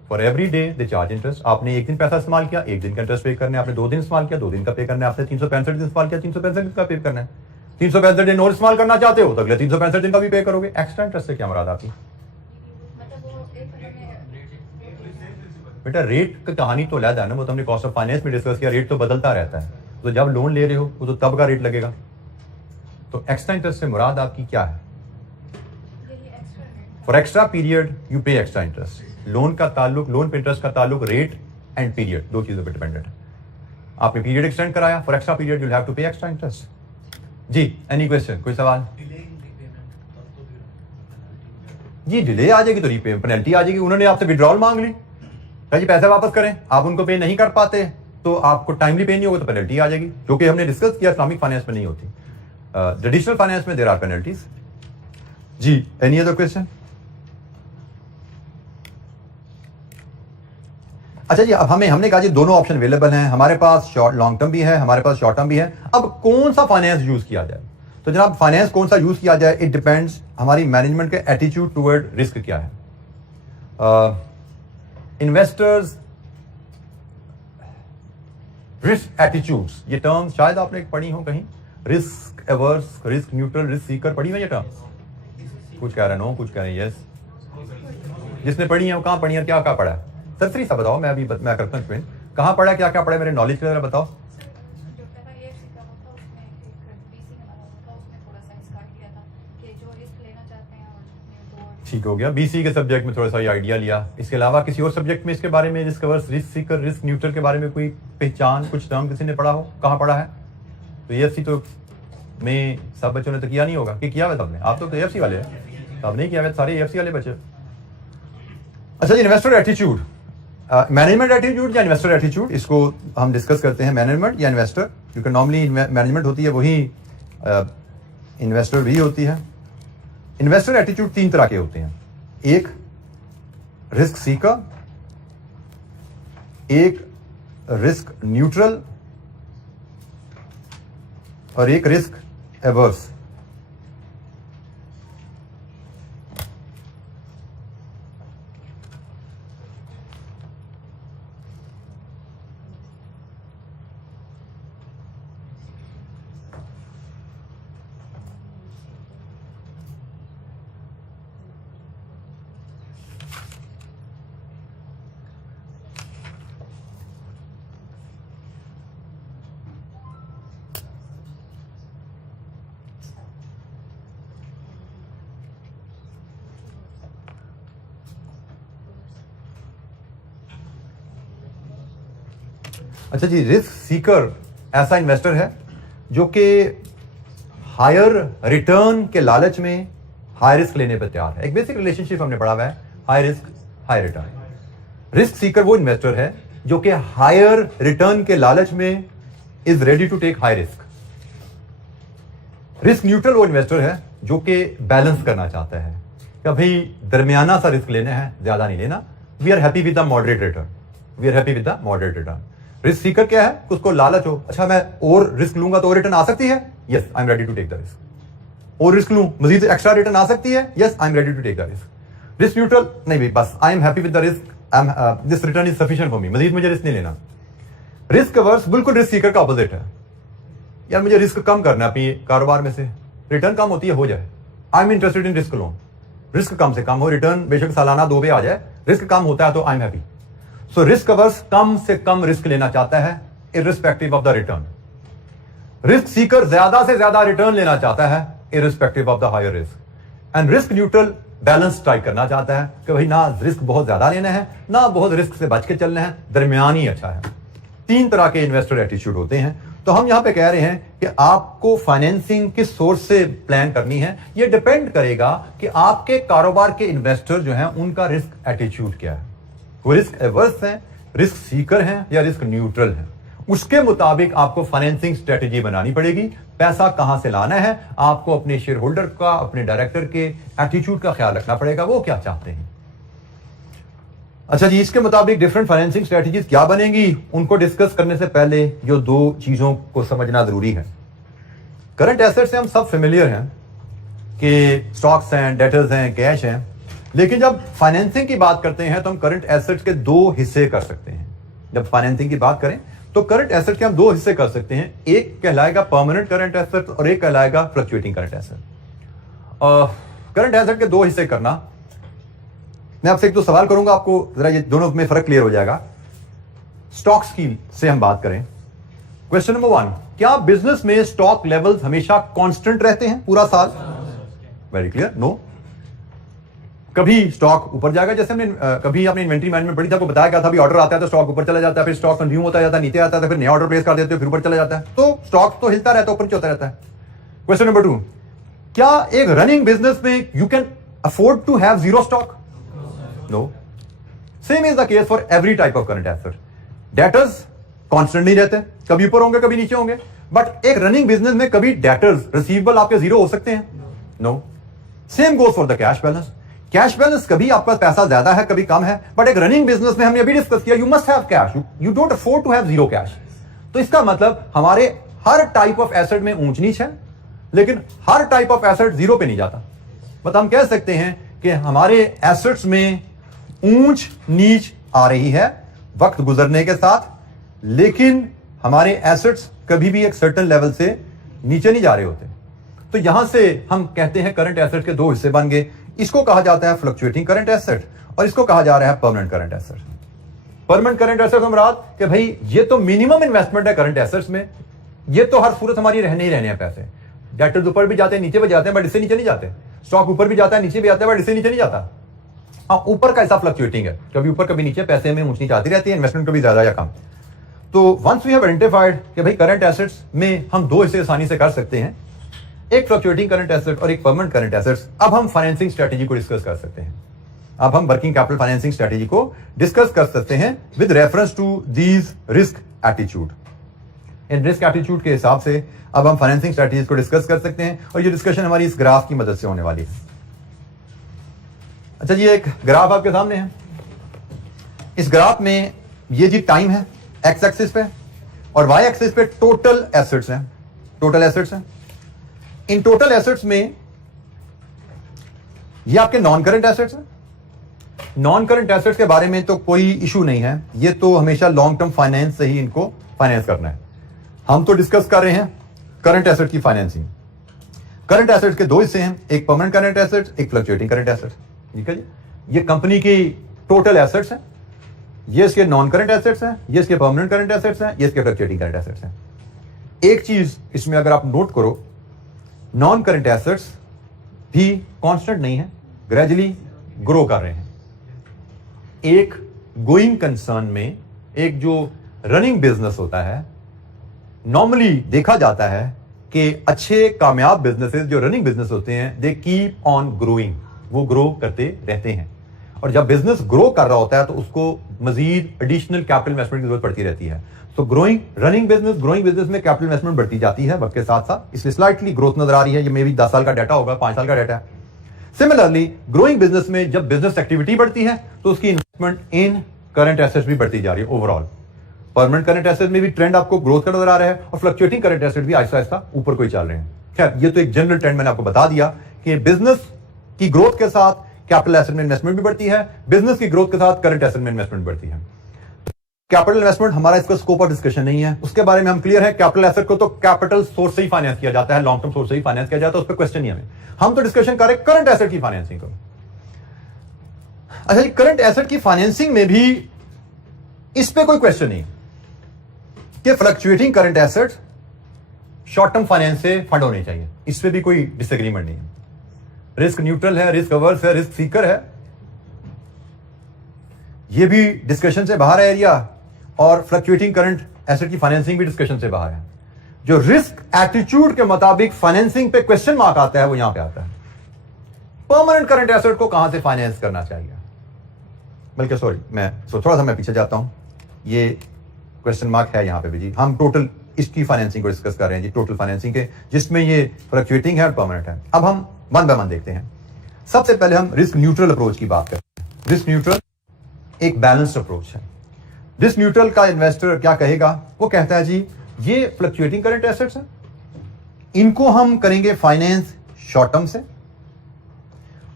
for every day they charge interest. आपने एक दिन पैसा इस्तेमाल किया, एक दिन का इंटरेस्ट पे करना है। आपने 2 दिन इस्तेमाल किया, 2 दिन का पे करना है। आपने 365 दिन इस्तेमाल किया, 365 दिन का पे करना है। 365 दिन और इस्तेमाल करना चाहते हो तो अगले 365 दिन का भी पे करोगे। एक्स्ट्रा इंटरेस्ट से क्या मुराद आपकी? बेटा रेट की कहानी तो अलग है ना, वो तो हमने कॉस्ट ऑफ फाइनेंस में डिस्कस किया। रेट तो बदलता रहता है, तो जब लोन ले रहे हो वो तो तब का रेट लगेगा। तो एक्स्ट्रा इंटरेस्ट से मुराद आपकी क्या है? फॉर एक्स्ट्रा पीरियड यू पे एक्स्ट्रा इंटरेस्ट। लोन का ताल्लुक, लोन पे इंटरेस्ट का ताल्लुक रेट एंड पीरियड, दो चीजों पर डिपेंडेंट है। आपने पीरियड एक्सटेंड कराया, for extra period you have to पे एक्स्ट्रा इंटरेस्ट। जी, एनी क्वेश्चन, कोई सवाल? जी, डिले आ जाएगी तो रीपे पेनल्टी आ जाएगी। उन्होंने आपसे विड्रॉल मांग ली, कहा जी पैसे वापस करें, आप उनको पे नहीं कर पाते तो आपको टाइमली पे नहीं होगा तो पेनल्टी आ जाएगी, जो कि हमने डिस्कस किया इस्लामिक फाइनेंस में नहीं होती। ट्रेडिशनल फाइनेंस में there are penalties. Ji, any other question? अच्छा जी, अब हमने कहा जी दोनों ऑप्शन अवेलेबल हैं हमारे पास, शॉर्ट लॉन्ग टर्म भी है, हमारे पास शॉर्ट टर्म भी है। अब कौन सा फाइनेंस यूज किया जाए? तो जनाब फाइनेंस कौन सा यूज किया जाए, इट डिपेंड्स हमारी मैनेजमेंट के एटीट्यूड टुवर्ड रिस्क क्या है। इन्वेस्टर्स रिस्क एटीट्यूड्स, ये टर्म शायद आपने पढ़ी हो कहीं। Risk averse, risk neutral, risk Sikar, पढ़ी है ये टर्म? कुछ कह रहे नो, कुछ कह रहे यस। जिसने पढ़ी है वो कहाँ पढ़ी है, क्या पढ़ा है? सरसरी सा बताओ, मैं करता हूँ कहाँ पढ़ा, क्या क्या पढ़ा, मेरे नॉलेज के जरा बताओ। ठीक हो गया, बीसी के सब्जेक्ट में थोड़ा सा आइडिया लिया। इसके अलावा किसी और सब्जेक्ट में इसके बारे में, risk averse, risk Sikar, risk neutral के बारे में कोई पहचान, कुछ टर्म किसी ने पढ़ा हो, कहाँ पढ़ा है? तो एएफसी तो में सब बच्चों ने तो किया नहीं होगा, कि किया हुआ सबने? आप तो एएफसी वाले हैं, सब नहीं किया हुआ, सारे एएफसी वाले बच्चे। अच्छा जी, इन्वेस्टर एटीट्यूड, मैनेजमेंट एटीट्यूड या इन्वेस्टर एटीट्यूड, इसको हम डिस्कस करते हैं। मैनेजमेंट या इन्वेस्टर, क्योंकि नॉर्मली मैनेजमेंट होती है वही इन्वेस्टर भी होती है। इन्वेस्टर एटीट्यूड 3 तरह के होते हैं, एक रिस्क सीकर, एक रिस्क न्यूट्रल और एक रिस्क एवर्स। अच्छा जी, रिस्क सीकर ऐसा इन्वेस्टर है जो कि हायर रिटर्न के लालच में हाई रिस्क लेने पर तैयार है। एक बेसिक रिलेशनशिप हमने पढ़ा हुआ है, high risk high return. Risk Sikar वो इन्वेस्टर है जो कि हायर रिटर्न के लालच में is ready to take high risk. Risk neutral वो इन्वेस्टर है जो कि बैलेंस करना चाहता है कि भाई दरमियाना सा रिस्क लेना है, ज्यादा नहीं लेना। We are happy with the moderate return, we are happy with the moderate return. Risk Sikar क्या है, उसको लालच हो, अच्छा मैं और रिस्क लूंगा तो और रिटर्न आ सकती है, yes I am ready to take the risk. और रिस्क लूं, मजीद एक्स्ट्रा रिटर्न आ सकती है, yes I am ready to take the risk. Risk neutral नहीं भाई, बस I am happy with the risk, this return is sufficient for me, मजीद मुझे risk नहीं लेना। रिस्क अवर्स बिल्कुल रिस्क सीकर का ऑपोजिट है, यार मुझे रिस्क कम करना है अपनी कारोबार में से, रिटर्न कम होती है हो जाए, I am interested in risk loan, risk कम से कम हो, रिटर्न बेशक सालाना 2 पे आ जाए, रिस्क कम होता है तो I am happy. So risk averse कम से कम रिस्क लेना चाहता है irrespective of the return. Risk Sikar ज्यादा से ज्यादा रिटर्न लेना चाहता है irrespective of the higher risk. And risk neutral balance try करना चाहता है कि भाई ना रिस्क बहुत ज्यादा लेना है, ना बहुत रिस्क से बच के चलना है, दरमियान ही अच्छा है। 3 तरह के इन्वेस्टर एटीट्यूड होते हैं। तो हम यहां पे कह रहे हैं कि आपको फाइनेंसिंग किस सोर्स से प्लान करनी है, यह डिपेंड करेगा कि आपके कारोबार के इन्वेस्टर जो हैं उनका रिस्क एटीट्यूड क्या है। वो रिस्क एवर्स हैं, रिस्क सीकर हैं या रिस्क न्यूट्रल हैं। उसके मुताबिक आपको फाइनेंसिंग स्ट्रेटेजी बनानी पड़ेगी। पैसा कहां से लाना है, आपको अपने शेयर होल्डर का, अपने डायरेक्टर के एटीट्यूड का ख्याल रखना पड़ेगा, वो क्या चाहते हैं। अच्छा जी, इसके मुताबिक डिफरेंट फाइनेंसिंग स्ट्रेटेजीज क्या बनेंगी, उनको डिस्कस करने से पहले जो 2 चीजों को समझना जरूरी है। करंट एसेट्स से हम सब फेमिलियर हैं कि स्टॉक्स हैं, डेटर्स हैं, कैश हैं, लेकिन जब फाइनेंसिंग की बात करते हैं तो हम करंट एसेट्स के दो हिस्से कर सकते हैं। जब फाइनेंसिंग की बात करें तो करंट एसेट के हम दो हिस्से कर सकते हैं, एक कहलाएगा परमानेंट करंट एसेट और एक कहलाएगा fluctuating current asset. Current asset के दो हिस्से करना, मैं आपसे एक दो सवाल करूंगा, आपको जरा ये दोनों में फर्क क्लियर हो जाएगा। स्टॉक्स की से हम बात करें, क्वेश्चन नंबर 1, क्या बिजनेस में स्टॉक लेवल्स हमेशा कांस्टेंट रहते हैं पूरा साल? Very clear, no. कभी स्टॉक ऊपर जाएगा, जैसे हमने कभी आपने इन्वेंटरी मैनेजमेंट पढ़ी थी, आपको बताया गया था, अभी ऑर्डर आता है तो स्टॉक ऊपर चला जाता है, फिर स्टॉक कंज्यूम होता जाता है, नीचे आता है, फिर नया ऑर्डर प्लेस कर देते हो, फिर ऊपर चला जाता है। तो स्टॉक तो हिलता रहता है, ऊपर चलता रहता है। क्वेश्चन नंबर 2, क्या एक रनिंग बिजनेस में you can afford to have zero stock? No. Same is the case for every type of current asset. Debtors constant नहीं रहते, कभी ऊपर होंगे कभी नीचे होंगे, बट एक रनिंग बिजनेस में कभी डेटर्स रिसीवेबल आपके जीरो हो सकते हैं? No. Same goes for the cash balance. Cash balance कभी आपका पैसा ज्यादा है कभी कम है, बट एक रनिंग बिजनेस में हमने अभी डिस्कस किया, you must have cash, you don't afford to have zero cash. तो इसका मतलब हमारे हर टाइप ऑफ एसेट में ऊंच नीच है, लेकिन हर टाइप ऑफ एसेट जीरो पे नहीं जाता। मतलब हम कह सकते हैं कि हमारे एसेट्स में ऊंच नीच आ रही है वक्त गुजरने के साथ, लेकिन हमारे एसेट्स कभी भी एक सर्टेन लेवल से नीचे नहीं जा रहे होते। तो यहां से हम कहते हैं करंट एसेट के दो हिस्से बन गए, इसको कहा जाता है फ्लक्चुएटिंग करंट एसेट और इसको कहा जा रहा है permanent current asset. Permanent current asset से मुराद कि भाई ये तो मिनिमम इन्वेस्टमेंट है करंट एसेट्स में, ये तो हर सूरत हमारी रहने ही रहने हैं पैसे। डेटर्स ऊपर भी जाते हैं नीचे भी जाते हैं, बट इससे नीचे नहीं जाते। स्टॉक ऊपर भी जाता है नीचे भी आता है, बट इससे नीचे नहीं जाता। हाँ, ऊपर का हिस्सा फ्लक्चुएटिंग है, कभी ऊपर कभी नीचे, पैसे में ऊंच नीच आती रहती है, इन्वेस्टमेंट कभी ज्यादा या कम। तो वंस वी हैव आइडेंटिफाइड कि भाई करंट एसेट्स में हम दो हिस्से आसानी से कर सकते हैं, एक फ्लक्चुएटिंग करंट एसेट और एक परमानेंट करंट एसेट्स, अब हम फाइनेंसिंग स्ट्रेटेजी को डिस्कस कर सकते हैं। अब हम वर्किंग कैपिटल फाइनेंसिंग स्ट्रेटेजी को डिस्कस कर सकते हैं with reference to these risk attitude. In risk attitude के हिसाब से अब हम फाइनेंसिंग स्ट्रेटेजीज को डिस्कस कर सकते हैं और ये डिस्कशन हमारी इस ग्राफ की मदद से होने वाली है। अच्छा जी, एक ग्राफ आपके सामने है। इस ग्राफ में ये जी टाइम है एक्स एक्सिस पे और वाई एक्सिस पे टोटल एसेट्स हैं, टोटल एसेट्स हैं। इन टोटल एसेट्स में ये आपके नॉन करंट एसेट्स हैं। नॉन करंट एसेट्स के बारे में तो कोई इशू नहीं है, ये तो हमेशा लॉन्ग टर्म फाइनेंस से ही इनको फाइनेंस करना है। हम तो डिस्कस कर रहे हैं करंट एसेट की फाइनेंसिंग। करंट एसेट्स के दो हिस्से हैं, एक परमानेंट करंट एसेट, एक फ्लक्चुएटिंग करंट एसेट। ठीक है जी, ये कंपनी की टोटल एसेट्स हैं, ये इसके नॉन करंट एसेट्स हैं, ये इसके परमानेंट करंट एसेट्स हैं, ये इसके फ्लक्चुएटिंग करंट एसेट्स हैं। एक चीज इसमें अगर आप नोट करो, नॉन करंट एसेट्स भी कांस्टेंट नहीं है, ग्रेजुअली ग्रो कर रहे हैं। एक गोइंग कंसर्न में, एक जो रनिंग बिजनेस होता है, नॉर्मली देखा जाता है कि अच्छे कामयाब बिजनेसेस जो रनिंग बिजनेस होते हैं, दे कीप ऑन ग्रोइंग, वो ग्रो करते रहते हैं। और जब बिजनेस ग्रो कर रहा होता है तो उसको मजीद एडिशनल कैपिटल इन्वेस्टमेंट की जरूरत पड़ती रहती है। तो ग्रोइंग रनिंग बिजनेस में कैपिटल इन्वेस्टमेंट बढ़ती जाती है वक्त के साथ साथ, इसलिए स्लाइटली ग्रोथ नजर आ रही है। ये मे भी 10 साल का डाटा होगा, 5 साल का डाटा है। सिमिलरली ग्रोइंग बिजनेस में जब बिजनेस एक्टिविटी बढ़ती है तो उसकी इन्वेस्टमेंट इन करंट एसेट्स भी बढ़ती जा रही है ओवरऑल। परमानेंट करंट एसेट में भी ट्रेंड आपको ग्रोथ का नजर आ रहा है और फ्लक्चुएटिंग करंट एसेट भी आहिस्ता आहिस्ता ऊपर को ही चल रहे हैं। खैर, ये तो एक जनरल ट्रेंड मैंने आपको बता दिया कि बिजनेस की ग्रोथ के साथ कैपिटल एसेट में इन्वेस्टमेंट भी बढ़ती है, बिजनेस की ग्रोथ के साथ करंट एसेट में इन्वेस्टमेंट बढ़ती है। कैपिटल इन्वेस्टमेंट हमारा इसका स्कोप ऑफ डिस्कशन नहीं है, उसके बारे में हम क्लियर है। कैपिटल एसेट को तो कैपिटल सोर्स से ही फाइनेंस किया जाता है, लॉन्ग टर्म सोर्स से ही फाइनेंस किया जाता है, उस पर क्वेश्चन नहीं हमें। हम तो डिस्कशन कर रहे हैं करंट एसेट की फाइनेंसिंग को। अच्छा जी, करंट एसेट की फाइनेंसिंग में भी इस पे कोई क्वेश्चन नहीं कि fluctuating current asset short term finance से फंड होने चाहिए, इस पे भी कोई डिसएग्रीमेंट नहीं है। रिस्क न्यूट्रल है, रिस्क अवर्स है, रिस्क सीकर है, ये भी डिस्कशन से बाहर है एरिया। और फ्लक्चुएटिंग करंट एसेट की फाइनेंसिंग भी डिस्कशन से बाहर है। जो रिस्क एटीट्यूड के मुताबिक फाइनेंसिंग पे क्वेश्चन मार्क आता है वो यहां पे आता है। परमानेंट करंट एसेट को कहां से फाइनेंस करना चाहिए, बल्कि सॉरी मैं थोड़ा सा मैं पीछे जाता हूं, ये क्वेश्चन मार्क है यहां पे भी जी। हम टोटल इसकी फाइनेंसिंग को डिस्कस कर रहे हैं जी, टोटल फाइनेंसिंग के, जिसमें ये फ्लक्चुएटिंग है और परमानेंट है। अब हम वन बाय वन देखते हैं। सबसे पहले हम रिस्क न्यूट्रल अप्रोच की बात करते हैं। रिस्क न्यूट्रल एक बैलेंस्ड अप्रोच है। रिस्क न्यूट्रल का इन्वेस्टर क्या कहेगा, वो कहता है जी ये फ्लक्चुएटिंग करंट एसेट्स हैं, इनको हम करेंगे फाइनेंस शॉर्ट टर्म से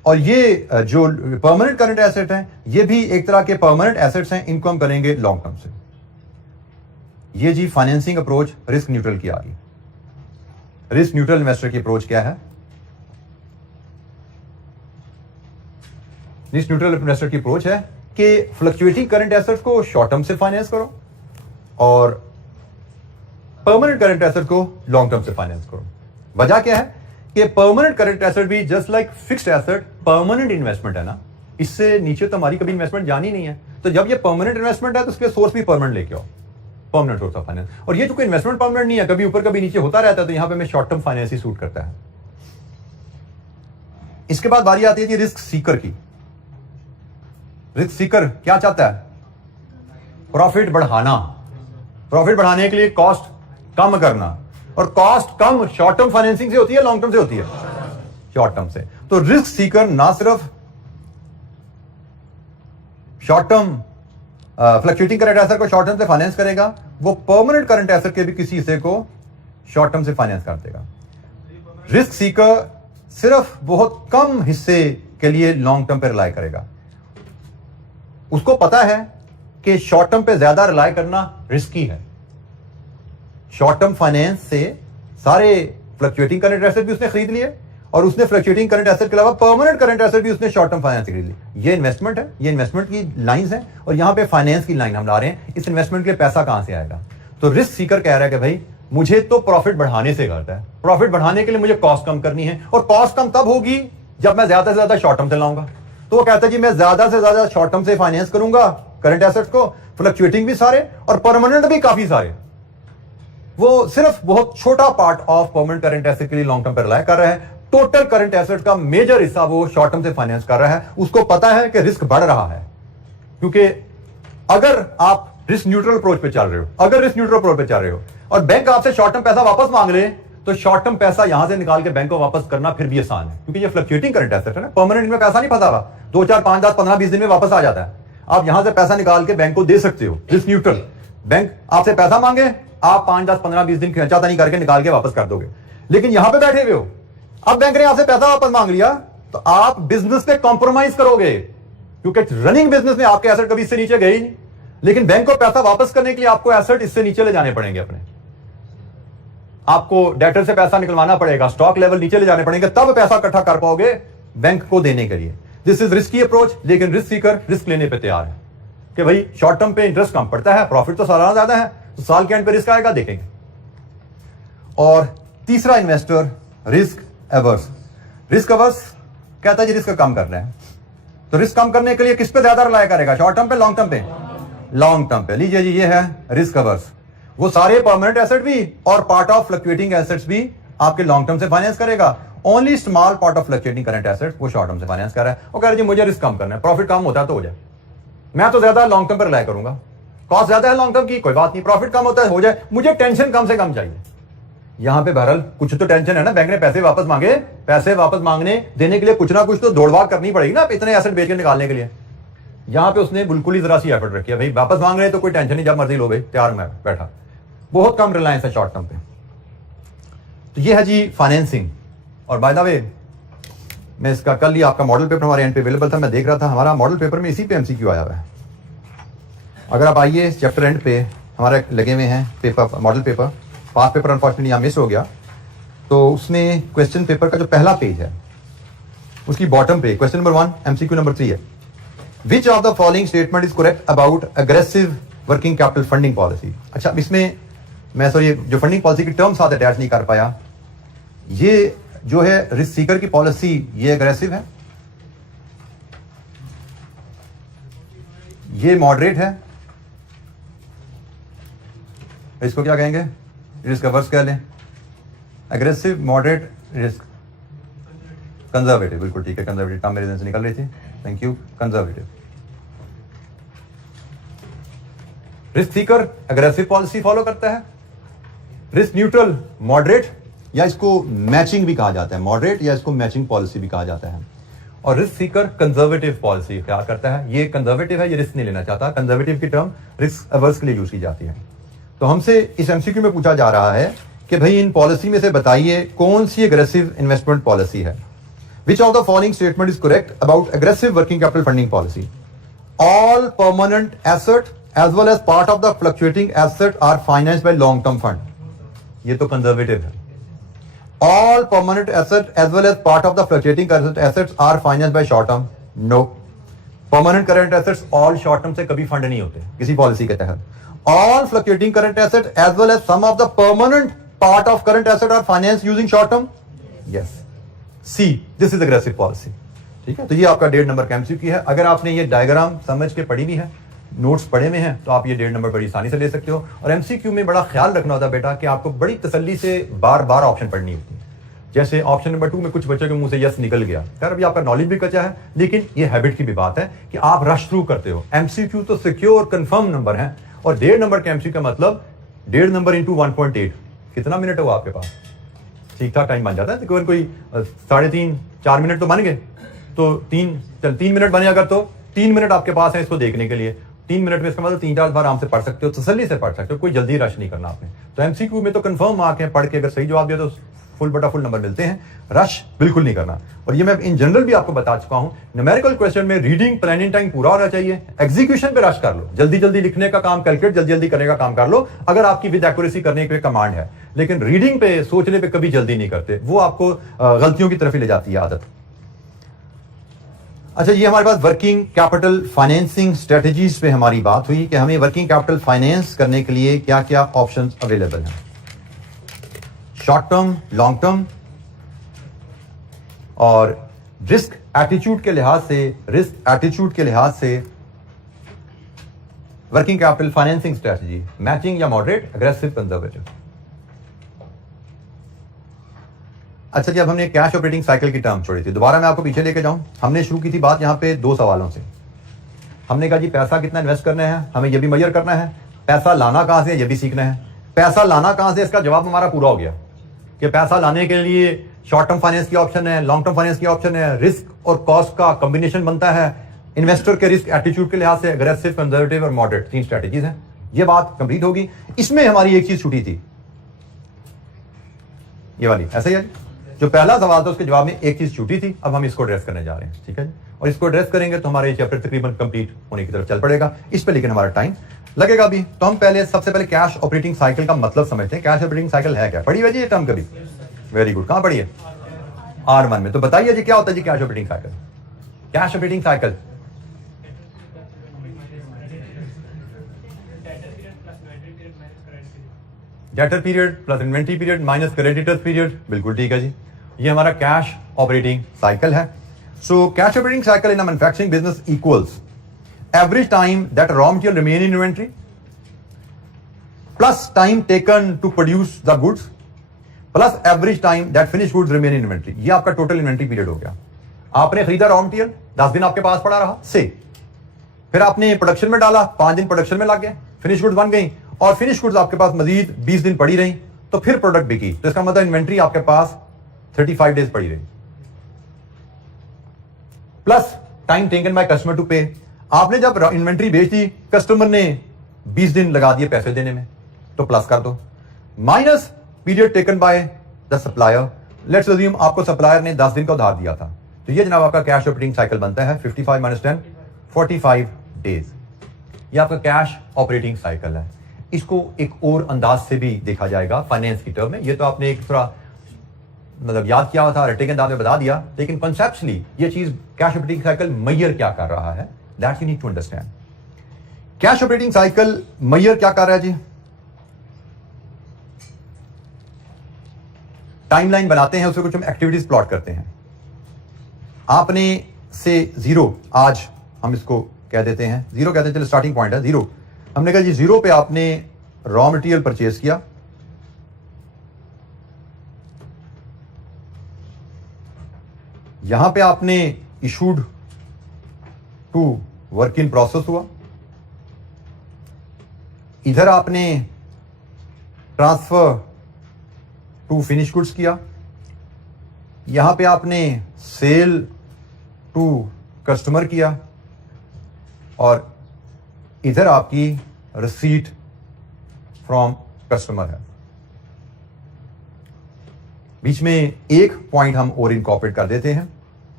और ये जो परमानेंट करंट एसेट हैं, ये भी एक तरह के परमानेंट एसेट्स हैं, इनको हम करेंगे लॉन्ग टर्म से। ये जी फाइनेंसिंग अप्रोच रिस्क न्यूट्रल की आ गई। रिस्क न्यूट्रल इन्वेस्टर की अप्रोच क्या है? रिस्क न्यूट्रल इन्वेस्टर की अप्रोच है कि फ्लक्चुएटिंग करंट एसेट्स को शॉर्ट टर्म से फाइनेंस करो और परमानेंट करंट एसेट को लॉन्ग टर्म से फाइनेंस करो। वजह क्या है कि परमानेंट करंट एसेट भी just like fixed asset permanent investment है ना, इससे नीचे तो हमारी कभी इन्वेस्टमेंट जानी नहीं है। तो जब ये परमानेंट इन्वेस्टमेंट है तो उसके सोर्स भी परमानेंट लेके आओ, परमानेंट सोर्स ऑफ फाइनेंस। और ये जो इन्वेस्टमेंट परमानेंट नहीं है, कभी ऊपर कभी नीचे होता रहता है, तो यहां पे मैं शॉर्ट टर्म फाइनेंस ही सूट करता है। इसके बाद बारी आती है जी रिस्क सीकर की। रिस्क सीकर क्या चाहता है? प्रॉफिट बढ़ाना। प्रॉफिट बढ़ाने के लिए कॉस्ट कम करना, और कॉस्ट कम शॉर्ट टर्म फाइनेंसिंग से होती है, लॉन्ग टर्म से होती है? शॉर्ट टर्म से। तो रिस्क सीकर ना सिर्फ short term fluctuating current asset को शॉर्ट टर्म से फाइनेंस करेगा, वो परमानेंट करंट एसेट के भी किसी हिस्से को शॉर्ट टर्म से फाइनेंस कर देगा। रिस्क सीकर सिर्फ बहुत कम हिस्से के लिए लॉन्ग टर्म पे रिलाई करेगा। उसको पता है कि शॉर्ट टर्म पे ज्यादा रिलाई करना रिस्की है। शॉर्ट टर्म फाइनेंस से सारे फ्लक्चुएटिंग करंट एसेट भी उसने खरीद लिए, और उसने फ्लक्चुएटिंग करंट एसेट के अलावा परमानेंट करंट एसेट भी उसने शॉर्ट टर्म फाइनेंस से खरीद ली। ये इन्वेस्टमेंट है, ये इन्वेस्टमेंट की लाइंस है, और यहां पे फाइनेंस की लाइन हम ला रहे हैं। इस इन्वेस्टमेंट के लिए पैसा कहां से आएगा? तो रिस्क सीकर कह रहा है कि भाई मुझे तो प्रॉफिट बढ़ाने से करता है, प्रॉफिट बढ़ाने के लिए मुझे कॉस्ट कम करनी है, और कॉस्ट कम तब होगी जब मैं ज्यादा से ज्यादा शॉर्ट टर्म से लाऊंगा। तो वो कहता है जी मैं ज्यादा से ज्यादा शॉर्ट टर्म से फाइनेंस करूंगा करंट एसेट्स को, फ्लक्चुएटिंग भी सारे और परमानेंट भी काफी सारे। वो सिर्फ बहुत छोटा part of permanent current asset के लिए लॉन्ग टर्म पर रिलाई कर रहा है। टोटल करंट एसेट का मेजर हिस्सा वो शॉर्ट टर्म से फाइनेंस कर रहा है। उसको पता है कि रिस्क बढ़ रहा है, क्योंकि अगर आप रिस्क न्यूट्रल अप्रोच पे चल रहे हो, अगर रिस्क न्यूट्रल अप्रोच पे चल रहे हो और बैंक आपसे शॉर्ट टर्म पैसा वापस मांग ले, तो शॉर्ट टर्म पैसा यहां से निकाल के बैंक को वापस करना फिर भी आसान है, क्योंकि ये फ्लक्चुएटिंग करंट एसेट है ना, परमानेंट में पैसा नहीं फंसा हुआ, 2, 4, 5, 10, 15, 20 दिन में वापस आ जाता है। आप यहां से पैसा निकाल के बैंक को दे सकते हो। रिस्क न्यूट्रल, बैंक आपसे पैसा मांगे, आप 5, 10, 15, 20 दिन खर्चा नहीं करके निकाल के वापस कर दोगे। लेकिन यहां पे बैठे हुए हो, अब बैंक ने आपसे पैसा वापस मांग लिया, तो आप बिजनेस पे कॉम्प्रोमाइज करोगे, क्योंकि रनिंग बिजनेस में आपके एसेट कभी इससे नीचे गए ही नहीं। लेकिन बैंक को पैसा वापस करने के लिए आपको एसेट इससे नीचे ले जाने पड़ेंगे अपने, आपको डेटर से पैसा निकलवाना पड़ेगा, स्टॉक लेवल नीचे ले जाने पड़ेंगे, तब पैसा इकट्ठा कर पाओगे बैंक को देने के लिए। दिस इज रिस्की अप्रोच, लेकिन रिस्क सीकर रिस्क लेने पे तैयार है कि भाई शॉर्ट टर्म पे इंटरेस्ट कम पड़ता है, प्रॉफिट तो सालाना ज्यादा है, तो साल के एंड पे रिस्क आएगा, देखेंगे। और तीसरा investor risk averse. Risk averse कहता है जी रिस्क कम करना है, तो रिस्क कम करने के लिए किस पे ज्यादा रिलाई करेगा? शॉर्ट टर्म पे, लॉन्ग टर्म पे? लॉन्ग टर्म पे। लीजिए जी, ये है रिस्क एवर्स। वो सारे परमानेंट एसेट भी और पार्ट ऑफ फ्लक्चुएटिंग एसेट्स भी आपके लॉन्ग टर्म से फाइनेंस करेगा। Only small part of fluctuating current asset वो शॉर्ट टर्म से फाइनेंस कर रहा है। वो कह रहा है जी मुझे रिस्क कम करना है, प्रॉफिट कम होता है तो हो जाए, मैं तो ज्यादा लॉन्ग टर्म पर रिलाई करूंगा, कॉस्ट ज्यादा है लॉन्ग टर्म की, कोई बात नहीं, प्रॉफिट कम होता है हो जाए, मुझे टेंशन कम से कम चाहिए। यहां पे बहरहाल कुछ तो टेंशन है ना, बैंक ने पैसे वापस मांगे, पैसे वापस मांगने देने के लिए कुछ ना कुछ तो दौड़भाग करनी पड़ेगी ना इतने एसेट बेच के निकालने के लिए। यहां पे उसने बिल्कुल ही जरा सी एफर्ट रखी है, भाई वापस मांग रहे तो कोई टेंशन नहीं, जब मर्जी लो भाई, तैयार मैं बैठा। बहुत कम रिलायंस है शॉर्ट टर्म पे। तो ये है जी फाइनेंसिंग। और बाय द वे, मैं इसका कल ही आपका मॉडल पेपर हमारे एंड पे अवेलेबल था, मैं देख रहा था हमारा मॉडल पेपर में इसी पे एमसीक्यू आया हुआ है। अगर आप आइए इस चैप्टर एंड पे हमारे लगे हुए हैं पेपर, मॉडल पेपर, पास पेपर अनफॉर्चुनेटली यहाँ मिस हो गया, तो उसमें क्वेश्चन पेपर का जो पहला पेज है उसकी बॉटम पे क्वेश्चन नंबर 1 एमसीक्यू नंबर 3 है, which of the following statement is correct about aggressive working capital funding policy. अच्छा, इसमें मैं सो ये जो फंडिंग पॉलिसी की टर्म साथ अटैच नहीं कर पाया, ये जो है रिस्क सीकर की पॉलिसी ये एग्रेसिव है, ये मॉडरेट है, इसको क्या कहेंगे? रिस्क अवर्स कह लें, एग्रेसिव, मॉडरेट, रिस्क कंजर्वेटिव। बिल्कुल ठीक है, कंजर्वेटिव टर्म मेरे दिन से निकल रही थी, thank you. Conservative. Risk Sikar aggressive policy follow करता है, रिस्क न्यूट्रल मॉडरेट, या इसको मैचिंग भी कहा जाता है, मॉडरेट या इसको मैचिंग पॉलिसी भी कहा जाता है। और रिस्क सीकर कंजर्वेटिव पॉलिसी इख्तियार करता है, ये कंजर्वेटिव है, ये रिस्क नहीं लेना चाहता। कंजर्वेटिव की टर्म रिस्क अवर्स के लिए यूज की जाती है। तो हमसे इस एमसीक्यू में पूछा जा रहा है कि भाई इन पॉलिसी में से बताइए कौन सी एग्रेसिव इन्वेस्टमेंट पॉलिसी है। Which of the following statement is correct about aggressive working capital funding policy? All permanent asset as well as part of the fluctuating asset are financed by long-term fund. ये तो conservative है. All permanent asset as well as part of the fluctuating assets are financed by short-term. No. Permanent current assets all short-term से कभी fund नहीं होते किसी policy के तहत. All fluctuating current assets as well as some of the permanent part of current asset are financed using short-term. Yes. C. This is aggressive policy. ठीक है, तो ये आपका 1.5 नंबर का एमसीक्यू की है. अगर आपने ये डायग्राम समझ के पढ़ी भी है, नोट्स पढ़े हुए हैं, तो आप ये 1.5 नंबर बड़ी आसानी से ले सकते हो. और एमसीक्यू में बड़ा ख्याल रखना होता है बेटा कि आपको बड़ी तसल्ली से बार बार ऑप्शन पढ़नी होती है. जैसे ऑप्शन नंबर 2 में कुछ बच्चों के मुंह से यस निकल गया, यार अभी आपका नॉलेज भी कच्चा है, लेकिन ये हैबिट की भी बात है कि आप रश थ्रू करते हो. एमसीक्यू तो सिक्योर कंफर्म नंबर है, और 1.5 नंबर के एमसीक्यू का मतलब 1.5 नंबर इंटू 1.8. कितना मिनट हुआ आपके पास? ठीक ठाक टाइम बन जाता है. तो कोई 3.5-4 मिनट तो बन गए, तो 3 मिनट बने अगर, तो 3 मिनट आपके पास है इसको देखने के लिए. 3 मिनट में इसका मतलब 3-4 बार आराम से पढ़ सकते हो, तसल्ली से पढ़ सकते हो, कोई जल्दी रश नहीं करना आपने. तो एमसीक्यू में तो कंफर्म मार्क है, पढ़ के अगर सही जवाब दिया तो फुल बटा फुल नंबर मिलते हैं. रश बिल्कुल नहीं करना. और ये मैं इन जनरल भी आपको बता चुका हूं, न्यूमेरिकल क्वेश्चन में रीडिंग प्लानिंग टाइम पूरा होना चाहिए. एग्जीक्यूशन पे रश कर लो, जल्दी जल्दी लिखने का काम, कैलकुलेट जल्दी जल्दी करने का काम कर लो अगर आपकी विद एक्यूरेसी करने के कमांड है. लेकिन रीडिंग पे, सोचने पे कभी जल्दी नहीं करते, वो आपको गलतियों की तरफ ही ले जाती है आदत. अच्छा, ये हमारे पास वर्किंग कैपिटल फाइनेंसिंग स्ट्रेटजीज पे हमारी बात हुई कि हमें वर्किंग कैपिटल फाइनेंस करने के लिए क्या क्या ऑप्शंस अवेलेबल हैं. शॉर्ट टर्म, लॉन्ग टर्म, और रिस्क एटीट्यूड के लिहाज से working capital financing strategy matching या मॉडरेट, अग्रेसिव, कंजर्वेटिव. अच्छा जी, अब हमने कैश ऑपरेटिंग साइकिल की टर्म छोड़ी थी. दोबारा मैं आपको पीछे लेके जाऊं. हमने शुरू की थी बात यहां पे 2 सवालों से. हमने कहा जी पैसा कितना इन्वेस्ट करना है, हमें यह भी मेजर करना है. पैसा लाना कहां से, यह भी सीखना है. पैसा लाना कहां से, इसका जवाब हमारा पूरा हो गया कि पैसा लाने के लिए शॉर्ट टर्म फाइनेंस की ऑप्शन है, लॉन्ग टर्म फाइनेंस की ऑप्शन है. रिस्क और कॉस्ट का कॉम्बिनेशन बनता है. इन्वेस्टर के रिस्क एटीट्यूड के लिहाज से अग्रेसिव, कंजर्वेटिव और मॉडरेट 3 स्ट्रेटजीज हैं. ये बात कंप्लीट होगी. इसमें हमारी एक चीज छूटी थी, ये वाली. ऐसा ही है, जो पहला सवाल था उसके जवाब में एक चीज छूटी थी. अब हम इसको एड्रेस करने जा रहे हैं. ठीक है जी, और इसको एड्रेस करेंगे तो हमारा ये चैप्टर तकरीबन कंप्लीट होने की तरफ चल पड़ेगा. इस पे लेकिन हमारा टाइम लगेगा भी. तो हम सबसे पहले कैश ऑपरेटिंग साइकिल का मतलब समझते हैं. कैश ऑपरेटिंग साइकिल है क्या? पढ़ी हुई जी ये टर्म कभी? Very good. कहां पढ़ी है? R1 में. तो बताइए जी क्या होता है जी cash operating cycle? Cash operating cycle debtor period plus inventory period minus creditors period. बिल्कुल ठीक है जी, ये हमारा कैश ऑपरेटिंग साइकिल है. So cash operating cycle in a manufacturing business equals average time that raw material remain in inventory plus time taken to produce the goods plus average time that finish goods remain in inventory. ये आपका total inventory period हो गया. आपने खरीदा raw material, 10 दिन आपके पास पड़ा रहा से, फिर आपने प्रोडक्शन में डाला, 5 दिन प्रोडक्शन में लग गए, फिनिश गुड्स बन गई, और फिनिश गुड्स आपके पास मजीद 20 दिन पड़ी रही, तो फिर प्रोडक्ट बिकी. तो इसका मतलब इन्वेंट्री आपके पास 35 डेज पड़ी रही plus time taken by customer to पे. आपने जब इन्वेंट्री बेच दी, कस्टमर ने 20 दिन लगा दिए पैसे देने में, तो प्लस कर दो, minus period taken by the supplier. Let's assume आपको सप्लायर ने 10 दिन का उधार दिया था, तो ये जनाब आपका कैश ऑपरेटिंग साइकिल बनता है 55 - 10 45 डेज. ये आपका कैश ऑपरेटिंग साइकिल है. इसको एक और अंदाज से भी देखा जाएगा फाइनेंस की टर्म में. ये तो आपने एक थोड़ा मतलब याद किया हुआ था, रटे के अंदाज में बता दिया, लेकिन कॉन्सेप्चुअली ये चीज कैश ऑपरेटिंग साइकिल मेजर क्या कर रहा है, that you need to understand. Cash operating cycle major क्या कर रहा है जी? टाइमलाइन बनाते हैं, उसमें कुछ हम एक्टिविटीज प्लॉट करते हैं. आपने से 0, आज हम इसको कह देते हैं 0, कहते हैं चलो स्टार्टिंग पॉइंट है 0. हमने कहा जी 0 पे आपने रॉ मटेरियल परचेज किया, यहां पे आपने issued to work in process हुआ, इधर आपने ट्रांसफर टू फिनिश गुड्स किया, यहां पे आपने सेल टू कस्टमर किया, और इधर आपकी रिसीट फ्रॉम कस्टमर है. बीच में एक पॉइंट हम और इनकॉर्पोरेट कर देते हैं.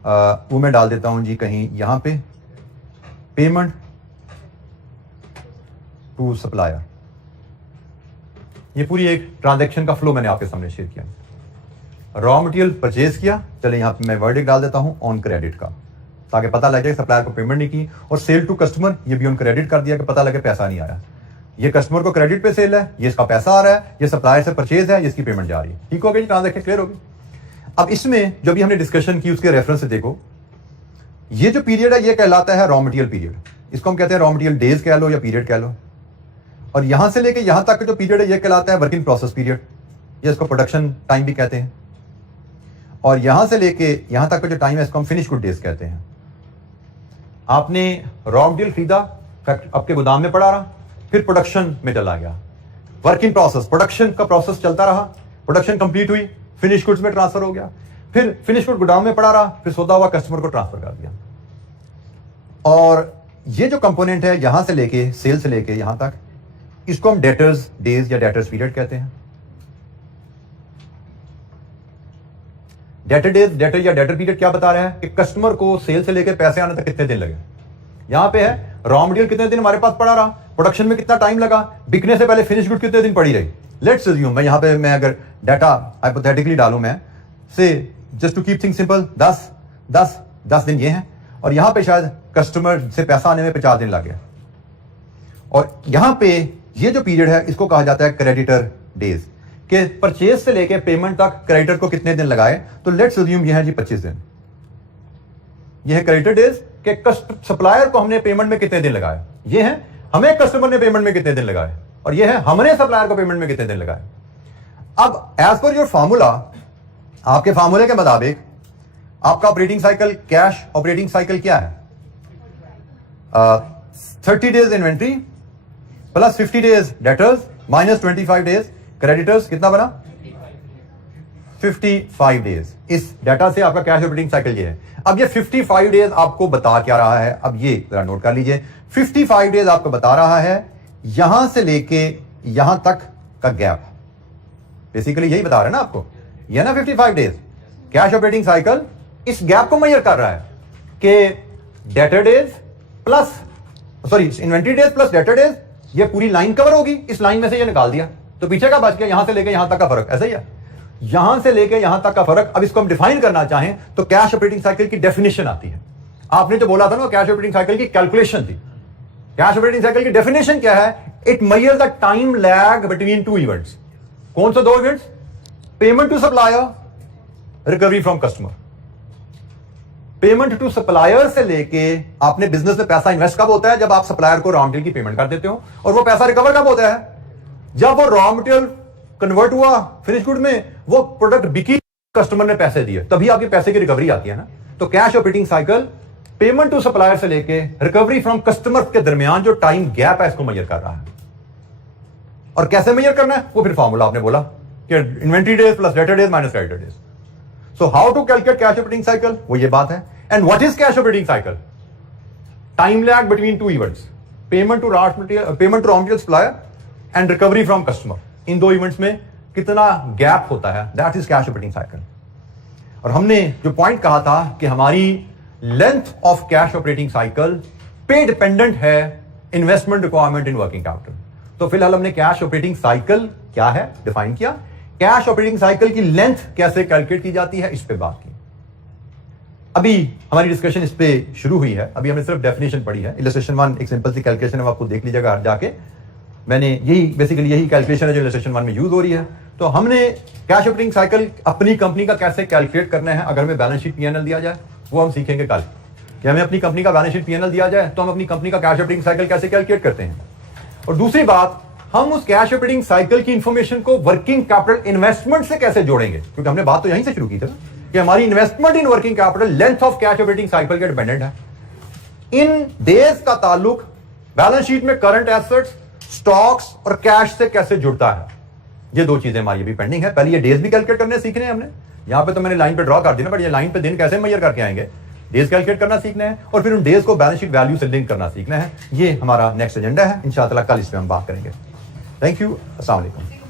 वो मैं डाल देता हूं जी कहीं यहां पे, पेमेंट टू सप्लायर। ये पूरी एक ट्रांजैक्शन का फ्लो मैंने आपके सामने शेयर किया। रॉ मटेरियल परचेज किया, चले यहां पे मैं वर्डिक डाल देता हूं ऑन क्रेडिट का, ताकि पता लगे सप्लायर को पेमेंट नहीं की। और सेल टू कस्टमर, ये भी ऑन क्रेडिट कर दिया कि पता लगे पैसा नहीं आया। ये कस्टमर को क्रेडिट पे सेल है, ये इसका पैसा आ रहा है, ये सप्लायर से परचेज है, इसकी पेमेंट जा रही है। ठीक हो गई, ट्रांजैक्शन क्लियर होगी। अब इसमें जो भी हमने डिस्कशन की उसके रेफरेंस से देखो, ये जो पीरियड है ये कहलाता है रॉ मटेरियल पीरियड। इसको हम कहते हैं रॉ मटेरियल डेज कह लो या पीरियड कह लो। और यहां से लेके यहां तक जो पीरियड है ये कहलाता है वर्क इन प्रोसेस पीरियड, ये इसको प्रोडक्शन टाइम भी कहते हैं। और यहां से लेके यहां तक का जो टाइम है इसको हम फिनिश गुड डेज कहते हैं। आपने रॉ मटेरियल खरीदा, आपके गोदाम में पड़ा रहा, फिर प्रोडक्शन में चला गया, वर्क इन प्रोसेस, प्रोडक्शन का प्रोसेस चलता रहा, प्रोडक्शन कंप्लीट हुई, फिनिश गुड्स में ट्रांसफर हो गया, फिर फिनिश गुड गोदाम में पड़ा रहा, फिर सौदा हुआ, कस्टमर को ट्रांसफर कर दिया। और ये जो कंपोनेंट है यहां से लेके सेल से लेके यहां तक, इसको हम डेटर्स डेज या डेटर्स पीरियड कहते हैं। डेटर डेज, डेटर या डेटर पीरियड क्या बता रहा है कि कस्टमर को सेल से लेके पैसे आने तक कितने दिन लगे। यहां पे है रॉ मटेरियल कितने दिन हमारे पास पड़ा रहा, प्रोडक्शन में कितना टाइम लगा, बिकने से पहले फिनिश गुड कितने दिन पड़ी रही। लेट्स अज्यूम मैं यहां पे मैं अगर डाटा हाइपोथेटिकली डालूं, मैं से just to keep things simple, 10 दिन ये हैं, और यहां पे शायद कस्टमर से पैसा आने में 50 दिन लग गया। और यहां पे ये जो पीरियड है इसको कहा जाता है क्रेडिटर डेज, कि परचेज से लेके पेमेंट तक क्रेडिटर को कितने दिन लगाए। तो लेट्स अज्यूम ये है जी 25 दिन। ये है क्रेडिटर डेज के सप्लायर को हमने पेमेंट में कितने दिन लगाए, ये है हमें कस्टमर ने पेमेंट में कितने दिन लगाए, और ये है हमने सप्लायर को पेमेंट में कितने दिन लगाए। अब एज पर योर फार्मूला, आपके फार्मूले के मुताबिक आपका operating cycle, cash operating cycle क्या है, 30 days inventory plus 50 days debtors minus 25 days creditors, कितना बना 55 डेज। इस डाटा से आपका कैश ऑपरेटिंग साइकिल ये है। अब ये 55 डेज आपको बता क्या रहा है, अब ये जरा नोट कर लीजिए। 55 डेज आपको बता रहा है यहां से लेके यहां तक का गैप, बेसिकली यही बता रहा है ना आपको, ये ना 55 डेज कैश ऑपरेटिंग साइकिल इस गैप को मेजर कर रहा है कि debtor days plus inventory days plus debtor days, ये पूरी लाइन कवर होगी, इस लाइन में से ये निकाल दिया तो पीछे का बच गया, यहां से लेके यहां तक का फर्क, ऐसा ही है, यहां से लेके यहां तक का फर्क। अब इसको हम डिफाइन करना चाहें तो कैश ऑपरेटिंग साइकिल की डेफिनेशन आती है। आपने जो बोला था ना कैश ऑपरेटिंग साइकिल की कैलकुलेशन थी। कैश ऑपरेटिंग साइकिल की डेफिनेशन क्या है, it measures the time lag between two events. कौन सा दो events, payment to supplier, recovery from customer. Payment to supplier से लेके आपने बिजनेस में पैसा इन्वेस्ट कब होता है, जब आप सप्लायर को रॉ मटेरियल की पेमेंट कर देते हो, और वो पैसा रिकवर कब होता है, जब वो रॉ मटेरियल कन्वर्ट हुआ फिनिश गुड में, वो प्रोडक्ट बिकी, कस्टमर ने पैसे दिए, तभी आपके पैसे की रिकवरी आती है ना। तो cash operating cycle payment to supplier से लेके रिकवरी फ्रॉम कस्टमर के दरमियान जो टाइम गैप है इसको मेजर कर रहा है। और कैसे मेजर करना है, वो फिर फॉर्मूला आपने बोला कि inventory days plus debtor days minus creditor days. So how to calculate cash operating cycle, वो ये बात है। And what is cash operating cycle, time lag between two events, payment to raw material supplier and recovery from customer. इन दो events में कितना gap होता है, that is cash operating cycle. और हमने जो पॉइंट कहा था कि हमारी length of cash operating cycle पे डिपेंडेंट है investment requirement in working capital. तो फिलहाल हमने कैश ऑपरेटिंग साइकिल क्या है डिफाइन किया, कैश ऑपरेटिंग साइकिल की लेंथ कैसे कैलकुलेट की जाती है इस पे बात की। अभी हमारी डिस्कशन इस पे शुरू हुई है, अभी हमने सिर्फ डेफिनेशन पढ़ी है। इलस्ट्रेशन 1 एक सिंपल सी कैलकुलेशन है, आपको देख लीजिएगा जाके, मैंने यही कैलकुलेशन है जो इलस्ट्रेशन 1 में यूज हो रही है। तो हमने कैश ऑपरेटिंग साइकिल अपनी कंपनी का कैसे कैलकुलेट करना है, अगर हमें बैलेंस शीट पीएनएल दिया जाए वो हम सीखेंगे कल, कि हमें अपनी कंपनी का बैलेंस शीट पीएनएल दिया जाए तो हम अपनी कंपनी का कैश ऑपरेटिंग साइकिल कैसे कैलकुलेट करते हैं। और दूसरी बात, हम उस कैश ऑपरेटिंग साइकिल की इंफॉर्मेशन को वर्किंग कैपिटल इन्वेस्टमेंट से कैसे जोड़ेंगे, क्योंकि हमने बात तो यहीं से शुरू की थी ना कि हमारी investment in working capital length of cash operating cycle के डिपेंडेंट है। इन डेज का ताल्लुक बैलेंस शीट में करंट एसेट्स, स्टॉक्स और कैश से कैसे जुड़ता है, ये दो चीजें हमारी अभी पेंडिंग है। पहले ये डेज भी कैलकुलेट करने सीखने हैं हमने, यहां पे तो मैंने लाइन पे ड्रॉ कर दिया ना, बट ये लाइन पे दिन कैसे मेजर करके आएंगे, डेज कैलकुलेट करना सीखना है, और फिर उन डेज को बैलेंस शीट वैल्यू से लिंक करना सीखना है। ये हमारा नेक्स्ट एजेंडा है, इंशाअल्लाह कल इस पे हम बात करेंगे। थैंक यू, अस्सलाम वालेकुम।